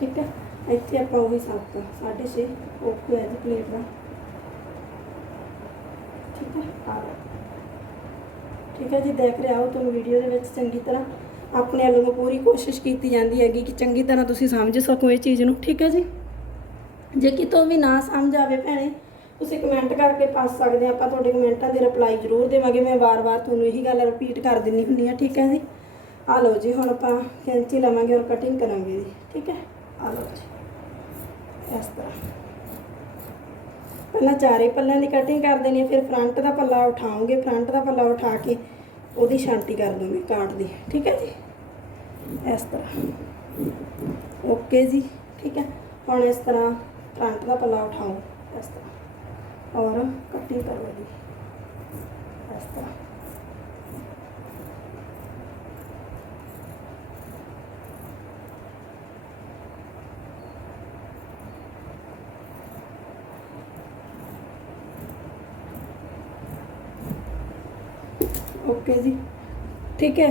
ਠੀਕ ਹੈ? ਇੱਥੇ ਆਪਾਂ ਉਹ ਵੀ ਸਾਫ਼ 6.5 ਓਕੇ ਹੈ ਜੀ, ਪਲੇਟ ਦਾ। ਠੀਕ ਹੈ? ਆ ਲਓ। ਠੀਕ ਹੈ ਜੀ, ਦੇਖ ਰਹੇ ਹੋ ਤੁਹਾਨੂੰ ਵੀਡੀਓ ਦੇ ਵਿੱਚ ਚੰਗੀ ਤਰ੍ਹਾਂ। ਆਪਣੇ ਵੱਲੋਂ ਪੂਰੀ ਕੋਸ਼ਿਸ਼ ਕੀਤੀ ਜਾਂਦੀ ਹੈਗੀ ਕਿ ਚੰਗੀ ਤਰ੍ਹਾਂ ਤੁਸੀਂ ਸਮਝ ਸਕੋ ਇਹ ਚੀਜ਼ ਨੂੰ, ਠੀਕ ਹੈ ਜੀ? ਜੇ ਕਿਤੋਂ ਵੀ ਨਾ ਸਮਝ ਆਵੇ ਭੈਣੇ, ਤੁਸੀਂ ਕਮੈਂਟ ਕਰਕੇ ਪਾਸ ਸਕਦੇ ਆ, ਆਪਾਂ ਤੁਹਾਡੇ ਕਮੈਂਟਾਂ ਦੇ ਰਿਪਲਾਈ ਜ਼ਰੂਰ ਦੇਵਾਂਗੇ। ਮੈਂ ਵਾਰ-ਵਾਰ ਤੁਹਾਨੂੰ ਇਹੀ ਗੱਲ ਰਿਪੀਟ ਕਰ ਦਿੰਨੀ ਹੁੰਦੀ ਆ ਠੀਕ ਹੈ ਜੀ? ਆ ਲਓ ਜੀ, ਹੁਣ ਆਪਾਂ ਕੈਂਚੀ ਲਵਾਂਗੇ ਔਰ ਕਟਿੰਗ ਕਰਾਂਗੇ ਜੀ, ਠੀਕ ਹੈ? ਆ ਲਓ ਜੀ, ਇਸ ਤਰ੍ਹਾਂ। ਪਹਿਲਾਂ ਚਾਰੇ ਪੱਲਿਆਂ ਦੀ ਕਟਿੰਗ ਕਰ ਦੇਣੀ ਹੈ, ਫਿਰ ਫਰੰਟ ਦਾ ਪੱਲਾ ਉਠਾਉਂਗੇ ਫਰੰਟ ਦਾ ਪੱਲਾ ਉਠਾ ਕੇ ਉਹਦੀ ਛਾਂਟੀ ਕਰ ਦੋਗੇ ਕਾਟ ਦੀ, ਠੀਕ ਹੈ ਜੀ? ਇਸ ਤਰ੍ਹਾਂ। ਓਕੇ ਜੀ, ਠੀਕ ਹੈ? ਹੁਣ ਇਸ ਤਰ੍ਹਾਂ ਫਰੰਟ ਦਾ ਪੱਲਾ ਉਠਾਓ, ਇਸ ਤਰ੍ਹਾਂ। ਔਰ ਕਟਿੰਗ ਕਰੋ ਜੀ, ਇਸ ਤਰ੍ਹਾਂ। ਓਕੇ ਜੀ। ਠੀਕ ਹੈ।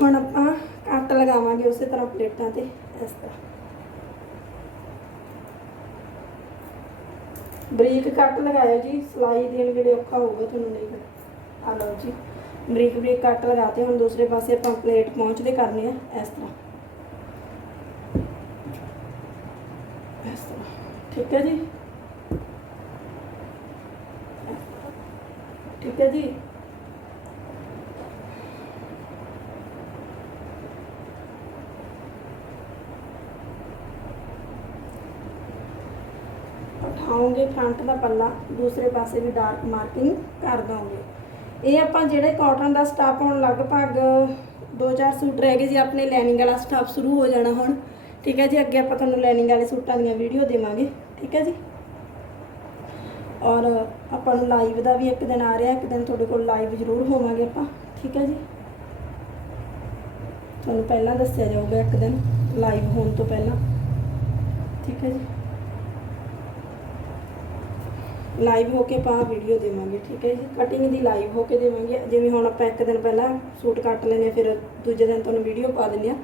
ਹੁਣ ਆਪਾਂ ਕੱਟ ਲਗਾਵਾਂਗੇ ਉਸੇ ਤਰ੍ਹਾਂ ਪਲੇਟਾਂ ਤੇ, ਇਸ ਤਰ੍ਹਾਂ। ਬਰੀਕ ਕੱਟ ਲਗਾਇਓ ਜੀ। ਸਲਾਈ ਦੇਣ ਵੇਲੇ ਔਖਾ ਹੋਊਗਾ ਤੁਹਾਨੂੰ ਨਹੀਂ ਆ ਲਓ ਜੀ। ਬਰੀਕ ਬਰੀਕ ਕੱਟ ਲਗਾਤੇ ਹੁਣ ਦੂਸਰੇ ਪਾਸੇ ਆਪਾਂ ਪਲੇਟ ਪਹੁੰਚਦੇ ਕਰਨੇ ਆ, ਇਸ ਤਰ੍ਹਾਂ। ਇਸ ਤਰ੍ਹਾਂ। ਠੀਕ ਹੈ ਜੀ। ਠੀਕ ਹੈ ਜੀ। ਉਠਾਓਗੇ ਫਰੰਟ ਦਾ ਪੱਲਾ, ਦੂਸਰੇ ਪਾਸੇ ਵੀ ਡਾਰਕ ਮਾਰਕਿੰਗ ਕਰ ਦੋਗੇ। ਇਹ ਆਪਾਂ ਜਿਹੜੇ ਕਾਟਨ ਦਾ ਸਟਾਫ ਹੁਣ ਲਗਭਗ 2-4 ਸੂਟ ਰਹਿ ਗਏ ਜੀ, ਆਪਣੇ ਲੈਨਿੰਗ ਵਾਲਾ ਸਟਾਫ ਸ਼ੁਰੂ ਹੋ ਜਾਣਾ ਹੁਣ। ਠੀਕ ਹੈ ਜੀ, ਅੱਗੇ ਆਪਾਂ ਤੁਹਾਨੂੰ ਲੈਨਿੰਗ ਵਾਲੇ ਸੂਟਾਂ ਦੀਆਂ ਵੀਡੀਓ ਦੇਵਾਂਗੇ। ਠੀਕ ਹੈ ਜੀ? ਔਰ ਆਪਾਂ ਨੂੰ ਲਾਈਵ ਦਾ ਵੀ ਇੱਕ ਦਿਨ ਆ ਰਿਹਾ, ਇੱਕ ਦਿਨ ਤੁਹਾਡੇ ਕੋਲ ਲਾਈਵ ਜ਼ਰੂਰ ਹੋਵਾਂਗੇ ਆਪਾਂ। ਠੀਕ ਹੈ ਜੀ? ਤੁਹਾਨੂੰ ਪਹਿਲਾਂ ਦੱਸਿਆ ਜਾਊਗਾ ਇੱਕ ਦਿਨ ਲਾਈਵ ਹੋਣ ਤੋਂ ਪਹਿਲਾਂ। ਠੀਕ ਹੈ ਜੀ? ਲਾਈਵ ਹੋ ਕੇ ਆਪਾਂ ਵੀਡੀਓ ਦੇਵਾਂਗੇ, ਠੀਕ ਹੈ ਜੀ? ਕਟਿੰਗ ਦੀ ਲਾਈਵ ਹੋ ਕੇ ਦੇਵਾਂਗੇ। ਜਿਵੇਂ ਹੁਣ ਆਪਾਂ ਇੱਕ ਦਿਨ ਪਹਿਲਾਂ ਸੂਟ ਕੱਟ ਲੈਨੇ ਆ ਫਿਰ ਦੂਜੇ ਦਿਨ ਤੁਹਾਨੂੰ ਵੀਡੀਓ ਪਾ ਦਿੰਦੇ ਆ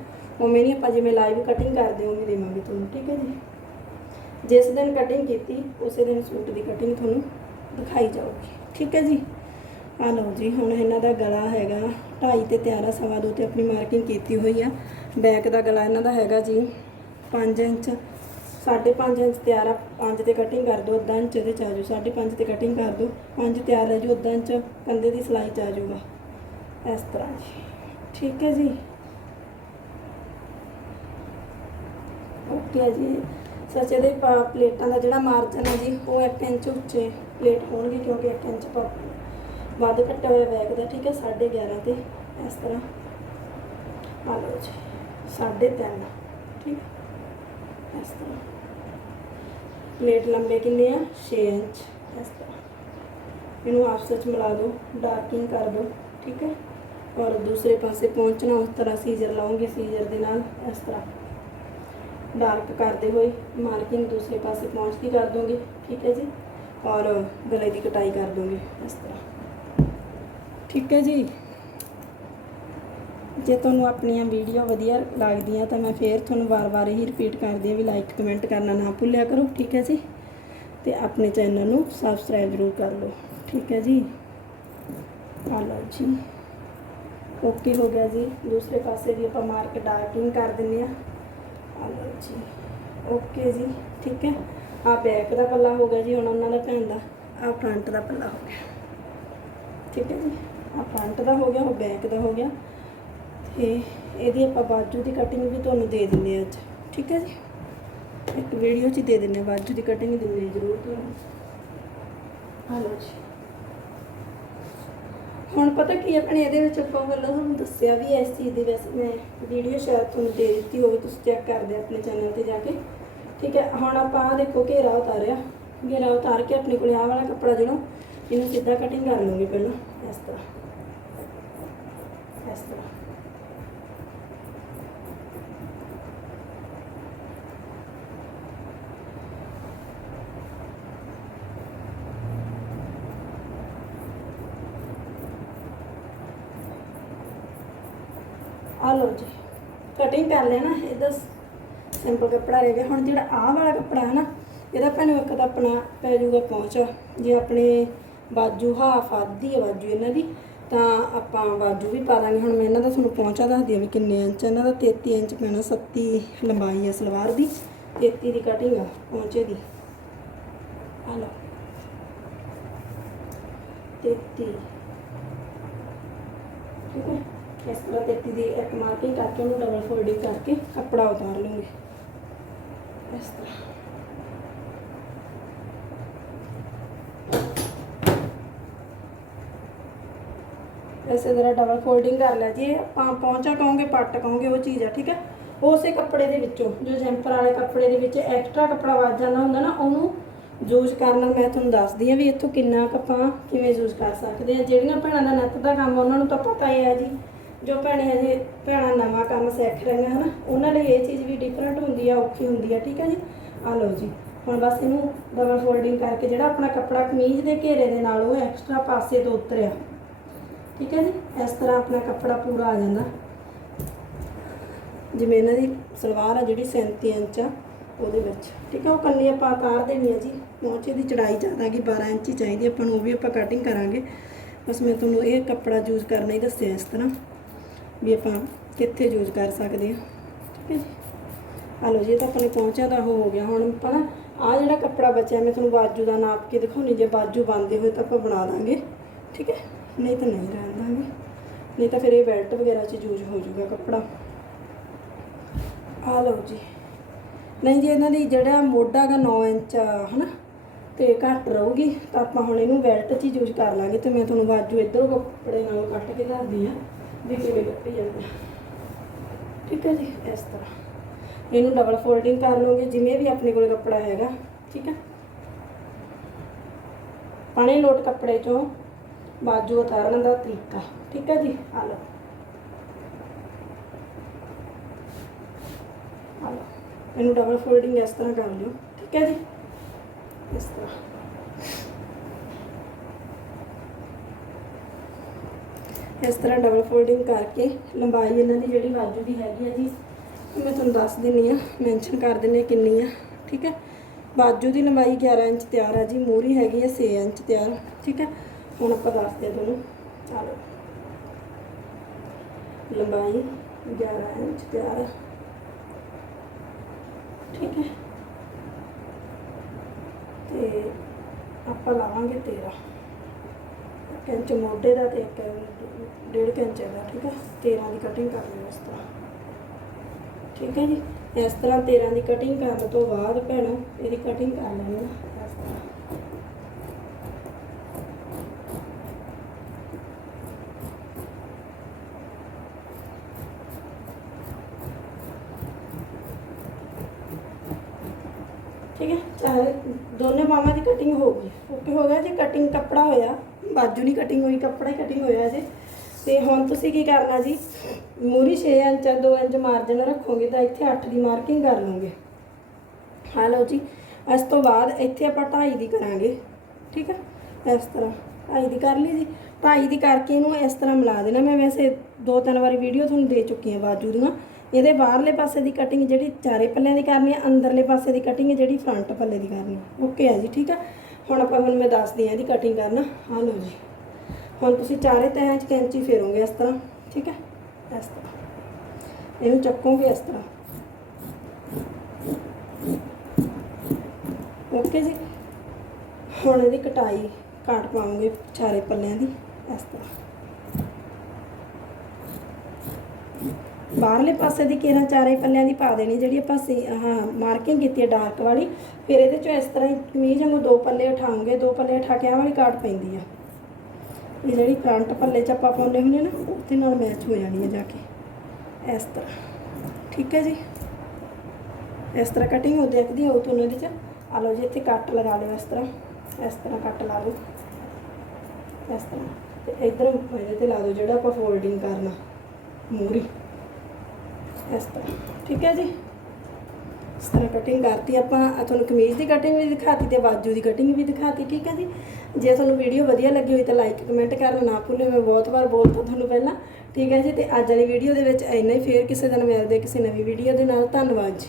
ਉਵੇਂ ਨਹੀਂ ਆਪਾਂ ਜਿਵੇਂ ਲਾਈਵ ਕਟਿੰਗ ਕਰਦੇ ਉਵੇਂ ਦੇਵਾਂਗੇ ਤੁਹਾਨੂੰ, ਠੀਕ ਹੈ ਜੀ? ਜਿਸ ਦਿਨ ਕਟਿੰਗ ਕੀਤੀ, ਉਸੇ ਦਿਨ ਸੂਟ ਦੀ ਕਟਿੰਗ ਤੁਹਾਨੂੰ ਦਿਖਾਈ ਜਾਊਗੀ, ਠੀਕ ਹੈ ਜੀ? ਆ ਲਓ ਜੀ, ਹੁਣ ਇਹਨਾਂ ਦਾ ਗਲਾ ਹੈਗਾ 2.5 ਤੇ ਤਿਆਰਾ ਸਵਾ ਦੋ ਤੇ ਆਪਣੀ ਮਾਰਕਿੰਗ ਕੀਤੀ ਹੋਈ ਆ। ਬੈਕ ਦਾ ਗਲਾ ਇਹਨਾਂ ਦਾ ਹੈਗਾ ਜੀ 5 ਇੰਚ। 5.5 ਇੰਚ ਤਿਆਰ ਆ 5 ਤੇ ਕਟਿੰਗ ਕਰ ਦਿਓ ਅੱਧਾ ਇੰਚ ਇਹਦੇ ਚ ਆ ਜਾਊ 5.5 ਤੇ ਕਟਿੰਗ ਕਰ ਦਿਓ 5 ਤਿਆਰ ਹੈ ਜੀ ਅੱਧਾ ਇੰਚ ਕੰਦੇ ਦੀ ਸਲਾਈ ਚ ਆ ਜਾਊਗਾ। ਇਸ ਤਰ੍ਹਾਂ ਜੀ। ਠੀਕ ਹੈ ਜੀ? ਓਕੇ ਜੀ। ਸੱਚ ਇਹਦੇ ਪਾ- ਪਲੇਟਾਂ ਦਾ ਜਿਹੜਾ ਮਾਰਜਨ ਹੈ ਜੀ, ਉਹ 1 ਇੰਚ ਉੱਚੇ ਪਲੇਟ ਹੋਣਗੇ ਕਿਉਂਕਿ 1 ਇੰਚ ਪਾ ਵੱਧ ਕੱਟਿਆ ਹੋਇਆ ਬੈਗ ਦਾ, ਠੀਕ ਹੈ 11.5 ਤੇ, ਇਸ ਤਰ੍ਹਾਂ। ਆ ਲਓ ਜੀ 3.5 ਠੀਕ ਹੈ, ਇਸ ਤਰ੍ਹਾਂ। ਪਲੇਟ ਲੰਬੇ ਕਿੰਨੇ ਆ? 6 ਇੰਚ। ਇਸ ਤਰ੍ਹਾਂ। ਇਹਨੂੰ ਆਪਸ ਵਿੱਚ ਮਿਲਾ ਦਿਓ। ਡਾਰਕਿੰਗ ਕਰ ਦਿਓ। ਠੀਕ ਹੈ? ਔਰ ਦੂਸਰੇ ਪਾਸੇ ਪਹੁੰਚਣਾ, ਉਸ ਤਰ੍ਹਾਂ ਸੀਜ਼ਰ ਲਾਉਂਗੇ ਸੀਜ਼ਰ ਦੇ ਨਾਲ। ਇਸ ਤਰ੍ਹਾਂ। ਡਾਰਕ ਕਰਦੇ ਹੋਏ ਮਾਰਕਿੰਗ ਦੂਸਰੇ ਪਾਸੇ ਪਹੁੰਚਦੀ ਕਰ ਦੋਗੇ। ਠੀਕ ਹੈ ਜੀ? ਔਰ ਗਲੇ ਦੀ ਕਟਾਈ ਕਰ ਦੋਗੇ। ਇਸ ਤਰ੍ਹਾਂ। ਠੀਕ ਹੈ ਜੀ? ਜੇ ਤੁਹਾਨੂੰ ਆਪਣੀਆਂ ਵੀਡੀਓ ਵਧੀਆ ਲੱਗਦੀਆਂ ਤਾਂ ਮੈਂ ਫੇਰ ਤੁਹਾਨੂੰ ਵਾਰ-ਵਾਰ ਇਹੀ ਰਿਪੀਟ ਕਰਦੀ ਹਾਂ ਵੀ ਲਾਈਕ ਕਮੈਂਟ ਕਰਨਾ ਨਾ ਭੁੱਲਿਆ ਕਰੋ, ਠੀਕ ਹੈ ਜੀ? ਤੇ ਆਪਣੇ ਚੈਨਲ ਨੂੰ ਸਬਸਕ੍ਰਾਈਬ ਜ਼ਰੂਰ ਕਰ ਲਓ, ਠੀਕ ਹੈ ਜੀ? ਆ ਲਓ ਜੀ। ਓਕੇ ਹੋ ਗਿਆ ਜੀ। ਦੂਸਰੇ ਪਾਸੇ ਵੀ ਆਪਾਂ ਮਾਰਕ ਡਾਰਕਿੰਗ ਕਰ ਦਿੰਨੇ ਆ ਆ ਲਓ ਜੀ। ਓਕੇ ਜੀ, ਠੀਕ ਹੈ? ਆ ਬੈਕ ਦਾ ਪੱਲਾ ਹੋ ਗਿਆ ਜੀ, ਹੁਣ ਉਹਨਾਂ ਦਾ ਭੈਣ ਦਾ। ਆ ਫਰੰਟ ਦਾ ਪੱਲਾ ਹੋ ਗਿਆ। ਠੀਕ ਹੈ ਜੀ? ਆ ਫਰੰਟ ਦਾ ਹੋ ਗਿਆ, ਉਹ ਬੈਕ ਦਾ ਹੋ ਗਿਆ। ਤੇ ਇਹਦੀ ਆਪਾਂ ਬਾਜੂ ਦੀ ਕਟਿੰਗ ਵੀ ਤੁਹਾਨੂੰ ਦੇ ਦਿੰਦੇ ਆ ਅੱਜ, ਠੀਕ ਹੈ ਜੀ? ਇੱਕ ਵੀਡੀਓ 'ਚ ਦੇ ਦਿੰਦੇ ਆ ਬਾਜੂ ਦੀ ਕਟਿੰਗ ਦਿੰਦੇ ਜ਼ਰੂਰ ਤੁਹਾਨੂੰ। ਆ ਜੀ। ਹੁਣ ਪਤਾ ਕੀ ਹੈ ਆਪਣੇ ਇਹਦੇ ਵਿੱਚ ਆਪਾਂ ਪਹਿਲਾਂ ਤੁਹਾਨੂੰ ਦੱਸਿਆ ਵੀ ਹੈ ਇਸ ਚੀਜ਼ ਦੀ ਵੈਸੇ ਮੈਂ ਵੀਡੀਓ ਸ਼ਾਇਦ ਤੁਹਾਨੂੰ ਦੇ ਦਿੱਤੀ ਹੋਵੇ, ਤੁਸੀਂ ਚੈੱਕ ਕਰਦੇ ਆਪਣੇ ਚੈਨਲ ਤੇ ਜਾ ਕੇ, ਠੀਕ ਹੈ? ਹੁਣ ਆਪਾਂ ਆਹ ਦੇਖੋ ਘੇਰਾ ਉਤਾਰਿਆ। ਘੇਰਾ ਉਤਾਰ ਕੇ ਆਪਣੇ ਕੋਲ ਆਹ ਵਾਲਾ ਕੱਪੜਾ ਜਿਹੜਾ, ਇਹਨੂੰ ਸਿੱਧਾ ਕਟਿੰਗ ਕਰ ਲਵਾਂਗੇ ਪਹਿਲਾਂ, ਇਸ ਤਰ੍ਹਾਂ। ਇਸ ਤਰ੍ਹਾਂ। ਲਓ ਜੀ। ਕਟਿੰਗ ਕਰ ਲਿਆ ਨਾ, ਇਹਦਾ ਸਿੰਪਲ ਕੱਪੜਾ ਰਹਿ ਗਿਆ। ਹੁਣ ਜਿਹੜਾ ਆਹ ਵਾਲਾ ਕੱਪੜਾ ਹੈ ਨਾ, ਇਹਦਾ ਭੈਣੋ ਇੱਕ ਤਾਂ ਆਪਣਾ ਪੈ ਜਾਊਗਾ ਪਹੁੰਚ। ਜੇ ਆਪਣੇ ਬਾਜੂ ਹਾਫ ਆਦੀ ਹੈ ਬਾਜੂ ਇਹਨਾਂ ਦੀ, ਤਾਂ ਆਪਾਂ ਬਾਜੂ ਵੀ ਪਾ ਦਾਂਗੇ। ਹੁਣ ਮੈਂ ਇਹਨਾਂ ਦਾ ਤੁਹਾਨੂੰ ਪਹੁੰਚਾ ਦੱਸਦੀ ਹਾਂ ਵੀ ਕਿੰਨੇ ਇੰਚ ਇਹਨਾਂ ਦਾ 33 ਇੰਚ ਪੈਣਾ 37 ਲੰਬਾਈ ਆ ਸਲਵਾਰ ਦੀ। 33 ਦੀ ਕਟਿੰਗ ਆ, ਪਹੁੰਚੇ ਦੀ। ਆ ਲਓ। 33 ਠੀਕ ਹੈ? ਇਸ ਤਰ੍ਹਾਂ 33 ਦੀ ਇੱਕ ਮਾਰਕਿੰਗ ਕਰਕੇ ਉਹਨੂੰ ਡਬਲ ਫੋਲਡਿੰਗ ਕਰਕੇ ਕੱਪੜਾ ਉਤਾਰ ਲਵਾਂਗੇ ਇਸ ਤਰ੍ਹਾਂ। ਇਸੇ ਤਰ੍ਹਾਂ ਡਬਲ ਫੋਲਡਿੰਗ ਕਰ ਲਿਆ ਜੀ। ਆਪਾਂ ਪਹੁੰਚਾ ਕਹੋਗੇ, ਪੱਟ ਕਹੋਗੇ, ਉਹ ਚੀਜ਼ ਆ, ਠੀਕ ਹੈ ਉਸੇ ਕੱਪੜੇ ਦੇ ਵਿੱਚੋਂ, ਜੋ ਜੈਂਪਰ ਵਾਲੇ ਕੱਪੜੇ ਦੇ ਵਿੱਚ ਐਕਸਟਰਾ ਕੱਪੜਾ ਵੱਜ ਜਾਂਦਾ ਹੁੰਦਾ ਨਾ, ਉਹਨੂੰ ਯੂਜ਼ ਕਰਨਾ ਮੈਂ ਤੁਹਾਨੂੰ ਦੱਸਦੀ ਆ ਵੀ ਇੱਥੋਂ ਕਿੰਨਾ ਕੁ ਕਿਵੇਂ ਯੂਜ਼ ਕਰ ਸਕਦੇ ਆ। ਜਿਹੜੀਆਂ ਭੈਣਾਂ ਦਾ ਨੱਤ ਦਾ ਕੰਮ ਉਹਨਾਂ ਨੂੰ ਤਾਂ ਪਤਾ ਹੀ ਆ ਜੀ। ਜੋ ਭੈਣੇ ਹਜੇ ਭੈਣਾਂ ਨਵਾਂ ਕੰਮ ਸਿੱਖ ਰਹੀਆਂ ਹਨ, ਉਹਨਾਂ ਲਈ ਇਹ ਚੀਜ਼ ਵੀ ਡਿਫਰੈਂਟ ਹੁੰਦੀ ਆ, ਔਖੀ ਹੁੰਦੀ ਆ, ਠੀਕ ਹੈ ਜੀ? ਆ ਲਓ ਜੀ, ਹੁਣ ਬਸ ਇਹਨੂੰ ਡਬਲ ਫੋਲਡਿੰਗ ਕਰਕੇ ਜਿਹੜਾ ਆਪਣਾ ਕੱਪੜਾ ਕਮੀਜ਼ ਦੇ ਘੇਰੇ ਦੇ ਨਾਲ ਉਹ ਐਕਸਟਰਾ ਪਾਸੇ ਤੋਂ ਉਤਰਿਆ। ਠੀਕ ਹੈ ਜੀ? ਇਸ ਤਰ੍ਹਾਂ ਆਪਣਾ ਕੱਪੜਾ ਪੂਰਾ ਆ ਜਾਂਦਾ। ਜਿਵੇਂ ਇਹਨਾਂ ਦੀ ਸਲਵਾਰ ਆ ਜਿਹੜੀ 37 ਇੰਚ ਆ, ਉਹਦੇ ਵਿੱਚ। ਠੀਕ ਹੈ ਉਹ ਕੰਨੀ ਆਪਾਂ ਉਤਾਰ ਦੇਣੀ ਆ ਜੀ। ਪਹੁੰਚੇ ਦੀ ਚੜਾਈ ਜ਼ਿਆਦਾ ਕਿ 12 ਇੰਚ ਹੀ ਚਾਹੀਦੀ ਆਪਾਂ ਨੂੰ ਉਹ ਵੀ ਆਪਾਂ ਕਟਿੰਗ ਕਰਾਂਗੇ। ਬਸ ਮੈਂ ਤੁਹਾਨੂੰ ਇਹ ਕੱਪੜਾ ਯੂਜ਼ ਕਰਨਾ ਹੀ ਦੱਸਿਆ ਇਸ ਤਰ੍ਹਾਂ। ਵੀ ਆਪਾਂ ਕਿੱਥੇ ਯੂਜ਼ ਕਰ ਸਕਦੇ ਹਾਂ ਠੀਕ ਹੈ ਜੀ। ਆ ਲਓ ਜੀ ਇਹ ਤਾਂ ਆਪਣੇ ਪਹੁੰਚਿਆ ਤਾਂ ਉਹ ਹੋ ਗਿਆ। ਹੁਣ ਆਪਾਂ ਨਾ ਆ ਜਿਹੜਾ ਕੱਪੜਾ ਬਚਿਆ ਮੈਂ ਤੁਹਾਨੂੰ ਬਾਜੂ ਦਾ ਨਾਪ ਕੇ ਦਿਖਾਉਣੀ ਜੇ ਬਾਜੂ ਬੰਦੇ ਹੋਏ ਤਾਂ ਆਪਾਂ ਬਣਾ ਦਾਂਗੇ ਠੀਕ ਹੈ। ਨਹੀਂ ਤਾਂ ਨਹੀਂ ਰਹਿਣ ਦਾਂਗੇ। ਨਹੀਂ ਤਾਂ ਫਿਰ ਇਹ ਬੈਲਟ ਵਗੈਰਾ 'ਚ ਯੂਜ਼ ਹੋ ਜਾਊਗਾ ਕੱਪੜਾ। ਆ ਲਓ ਜੀ। ਨਹੀਂ ਜੀ ਇਹਨਾਂ ਦੀ ਜਿਹੜਾ ਮੋਢਾ ਗਾ 9 ਇੰਚ ਆ, ਹਨਾ ਤੇ ਘੱਟ ਰਹੂਗੀ ਤਾਂ ਆਪਾਂ ਹੁਣ ਇਹਨੂੰ ਬੈਲਟ 'ਚ ਹੀ ਯੂਜ਼ ਕਰ ਲਾਂਗੇ। ਤੇ ਮੈਂ ਤੁਹਾਨੂੰ ਬਾਜੂ ਇੱਧਰੋਂ ਕੱਪੜੇ ਨਾਲ ਕੱਟ ਕੇ ਦੱਸਦੀ ਆ ਵੀ ਕਿਵੇਂ ਕੱਟੀ ਜਾਂਦੀ ਠੀਕ ਹੈ ਜੀ, ਇਸ ਤਰ੍ਹਾਂ। ਇਹਨੂੰ ਡਬਲ ਫੋਲਡਿੰਗ ਕਰ ਲਓਗੇ, ਜਿਵੇਂ ਵੀ ਆਪਣੇ ਕੋਲ ਕੱਪੜਾ ਹੈਗਾ, ਠੀਕ ਹੈ ਪਾਣੇ ਲੋਟ ਕੱਪੜੇ ਚੋਂ, ਬਾਜੂ ਉਤਾਰਨ ਦਾ ਤਰੀਕਾ, ਠੀਕ ਹੈ ਜੀ? ਆ ਆ ਲਓ। ਇਹਨੂੰ ਡਬਲ ਫੋਲਡਿੰਗ ਇਸ ਤਰ੍ਹਾਂ ਕਰ ਲਿਓ, ਠੀਕ ਹੈ ਜੀ? ਇਸ ਤਰ੍ਹਾਂ। ਇਸ ਤਰ੍ਹਾਂ ਡਬਲ ਫੋਲਡਿੰਗ ਕਰਕੇ ਲੰਬਾਈ ਇਹਨਾਂ ਦੀ ਜਿਹੜੀ ਬਾਜੂ ਦੀ ਹੈਗੀ ਆ ਜੀ, ਮੈਂ ਤੁਹਾਨੂੰ ਦੱਸ ਦਿੰਨੀ ਆ ਮੈਂਸ਼ਨ ਕਰ ਦਿੰਨੀ ਆ ਕਿੰਨੀ ਆ, ਠੀਕ ਹੈ? ਬਾਜੂ ਦੀ ਲੰਬਾਈ 11 ਇੰਚ ਤਿਆਰ ਆ ਜੀ, ਮੂਰੀ ਹੈਗੀ ਆ 6 ਇੰਚ ਤਿਆਰ, ਠੀਕ ਹੈ? ਹੁਣ ਆਪਾਂ ਦੱਸਦੇ ਆ ਤੁਹਾਨੂੰ ਆ ਲੰਬਾਈ 11 ਇੰਚ ਤਿਆਰ ਠੀਕ ਹੈ? ਤੇ ਆਪਾਂ ਲਾਵਾਂਗੇ 13 ਇੰਚ ਮੋਢੇ ਦਾ ਤੇ ਇੱਕ ਡੇਢ ਕੁ ਇੰਚ ਦਾ, ਠੀਕ ਹੈ 13 ਦੀ ਕਟਿੰਗ ਕਰ ਲਿਓ ਇਸ ਤਰ੍ਹਾਂ। ਠੀਕ ਹੈ ਜੀ? ਇਸ ਤਰ੍ਹਾਂ 13 ਦੀ ਕਟਿੰਗ ਕਰਨ ਤੋਂ ਬਾਅਦ ਭੈਣੋ ਇਹਦੀ ਕਟਿੰਗ ਕਰ ਲੈਣੀ ਆ, ਇਸ ਤਰ੍ਹਾਂ। ਠੀਕ ਹੈ ਚਾਹੇ ਦੋਨੇ ਬਾਹਾਂ ਦੀ ਕਟਿੰਗ ਹੋ ਗਈ। ਓਕੇ, ਹੋ ਗਿਆ ਜੀ? ਕਟਿੰਗ ਕੱਪੜਾ ਹੋਇਆ। ਬਾਜੂ ਨਹੀਂ ਕਟਿੰਗ ਹੋਈ, ਕੱਪੜਾ ਹੀ ਕਟਿੰਗ ਹੋਇਆ ਜੀ। ਤੇ ਹੁਣ ਤੁਸੀਂ ਕੀ ਕਰਨਾ ਜੀ? ਮੂਰੀ 6 ਇੰਚ 2 ਇੰਚ ਮਾਰਜਨ ਰੱਖੋਗੇ ਤਾਂ ਇੱਥੇ 8 ਦੀ ਮਾਰਕਿੰਗ ਕਰ ਲਓਗੇ। ਹਾਂ ਲਓ ਜੀ, ਇਸ ਤੋਂ ਬਾਅਦ ਇੱਥੇ ਆਪਾਂ 2.5 ਦੀ ਕਰਾਂਗੇ, ਠੀਕ ਹੈ ਇਸ ਤਰ੍ਹਾਂ 2.5 ਦੀ ਕਰ ਲਈ ਜੀ। 2.5 ਦੀ ਕਰਕੇ ਇਹਨੂੰ ਇਸ ਤਰ੍ਹਾਂ ਮਿਲਾ ਦੇਣਾ। ਮੈਂ ਵੈਸੇ ਦੋ ਤਿੰਨ ਵਾਰੀ ਵੀਡੀਓ ਤੁਹਾਨੂੰ ਦੇ ਚੁੱਕੀ ਹਾਂ ਬਾਜੂ ਦੀਆਂ। ਇਹਦੇ ਬਾਹਰਲੇ ਪਾਸੇ ਦੀ ਕਟਿੰਗ ਜਿਹੜੀ ਚਾਰੇ ਪੱਲਿਆਂ ਦੀ ਕਰਨੀ ਹੈ ਅੰਦਰਲੇ ਪਾਸੇ ਦੀ ਕਟਿੰਗ ਜਿਹੜੀ ਫਰੰਟ ਪੱਲੇ ਦੀ ਕਰਨੀ ਓਕੇ ਹੈ ਜੀ, ਠੀਕ ਹੈ ਹੁਣ ਆਪਾਂ ਹੁਣ ਮੈਂ ਦੱਸਦੀ ਹਾਂ ਇਹਦੀ ਕਟਿੰਗ ਕਰਨਾ। ਆ ਲਓ ਜੀ। ਹੁਣ ਤੁਸੀਂ ਚਾਰੇ ਤਹਾਂ 'ਚ ਕੈਂਚੀ ਫੇਰੋਗੇ ਇਸ ਤਰ੍ਹਾਂ, ਠੀਕ ਹੈ? ਇਸ ਤਰ੍ਹਾਂ। ਇਹਨੂੰ ਚੱਕੋਗੇ ਇਸ ਤਰ੍ਹਾਂ। ਓਕੇ ਜੀ? ਹੁਣ ਇਹਦੀ ਕਟਾਈ ਕਾਟ ਪਾਵਾਂਗੇ ਚਾਰੇ ਪੱਲਿਆਂ ਦੀ, ਇਸ ਤਰ੍ਹਾਂ। ਬਾਹਰਲੇ ਪਾਸੇ ਦੀ ਕੇਰਾਂ ਚਾਰੇ ਪੱਲਿਆਂ ਦੀ ਪਾ ਦੇਣੀ, ਜਿਹੜੀ ਆਪਾਂ ਸੀ ਹਾਂ ਮਾਰਕਿੰਗ ਕੀਤੀ ਹੈ ਡਾਰਕ ਵਾਲੀ, ਫਿਰ ਇਹਦੇ ਚੋਂ ਇਸ ਤਰ੍ਹਾਂ ਹੀ ਕਮੀਜ਼ ਵਾਂਗੂ ਦੋ ਪੱਲੇ ਉਠਾਉਂਗੇ ਦੋ ਪੱਲੇ ਉਠਾ ਕੇ ਆਹ ਵਾਲੀ ਕਾਟ ਪੈਂਦੀ ਆ। ਇਹ ਜਿਹੜੀ ਫਰੰਟ ਪੱਲੇ ਚ ਆਪਾਂ ਪਾਉਂਦੇ ਹੁੰਦੇ ਨਾ, ਉਹਦੇ ਨਾਲ ਮੈਚ ਹੋ ਜਾਣੀ ਹੈ ਜਾ ਕੇ। ਇਸ ਤਰ੍ਹਾਂ। ਠੀਕ ਹੈ ਜੀ? ਇਸ ਤਰ੍ਹਾਂ ਕਟਿੰਗ ਹੋ ਦੇਖਦੀ ਹੋ ਤੁਹਾਨੂੰ ਇਹਦੇ ਚ। ਆ ਲਓ ਜੀ, ਇੱਥੇ ਕੱਟ ਲਗਾ ਲਿਓ ਇਸ ਤਰ੍ਹਾਂ। ਇਸ ਤਰ੍ਹਾਂ ਕੱਟ ਲਾ ਲਓ ਇਸ ਤਰ੍ਹਾਂ। ਤੇ ਇਧਰ ਇਹਦੇ ਤੇ ਲਾ ਦਿਓ ਜਿਹੜਾ ਆਪਾਂ ਫੋਲਡਿੰਗ ਕਰਨਾ। ਮੂਰੀ ਇਸ ਤਰ੍ਹਾਂ। ਠੀਕ ਹੈ ਜੀ? ਇਸ ਤਰ੍ਹਾਂ ਕਟਿੰਗ ਕਰਤੀ ਆਪਾਂ। ਆਹ ਤੁਹਾਨੂੰ ਕਮੀਜ਼ ਦੀ ਕਟਿੰਗ ਵੀ ਦਿਖਾਤੀ ਤੇ ਬਾਜੂ ਦੀ ਕਟਿੰਗ ਵੀ ਦਿਖਾਤੀ, ਠੀਕ ਹੈ ਜੀ? ਜੇ ਤੁਹਾਨੂੰ ਵੀਡੀਓ ਵਧੀਆ ਲੱਗੀ ਹੋਈ ਤਾਂ ਲਾਈਕ ਕਮੈਂਟ ਕਰਨਾ ਨਾ ਭੁੱਲਿਓ। ਮੈਂ ਬਹੁਤ ਵਾਰ ਬੋਲਤਾ ਤੁਹਾਨੂੰ ਪਹਿਲਾਂ। ਠੀਕ ਹੈ ਜੀ? ਤੇ ਅੱਜ ਵਾਲੀ ਵੀਡੀਓ ਦੇ ਵਿੱਚ ਇੰਨਾ ਹੀ। ਫੇਰ ਕਿਸੇ ਦਿਨ ਮਿਲਦੇ ਕਿਸੇ ਨਵੀਂ ਵੀਡੀਓ ਦੇ ਨਾਲ। ਧੰਨਵਾਦ ਜੀ।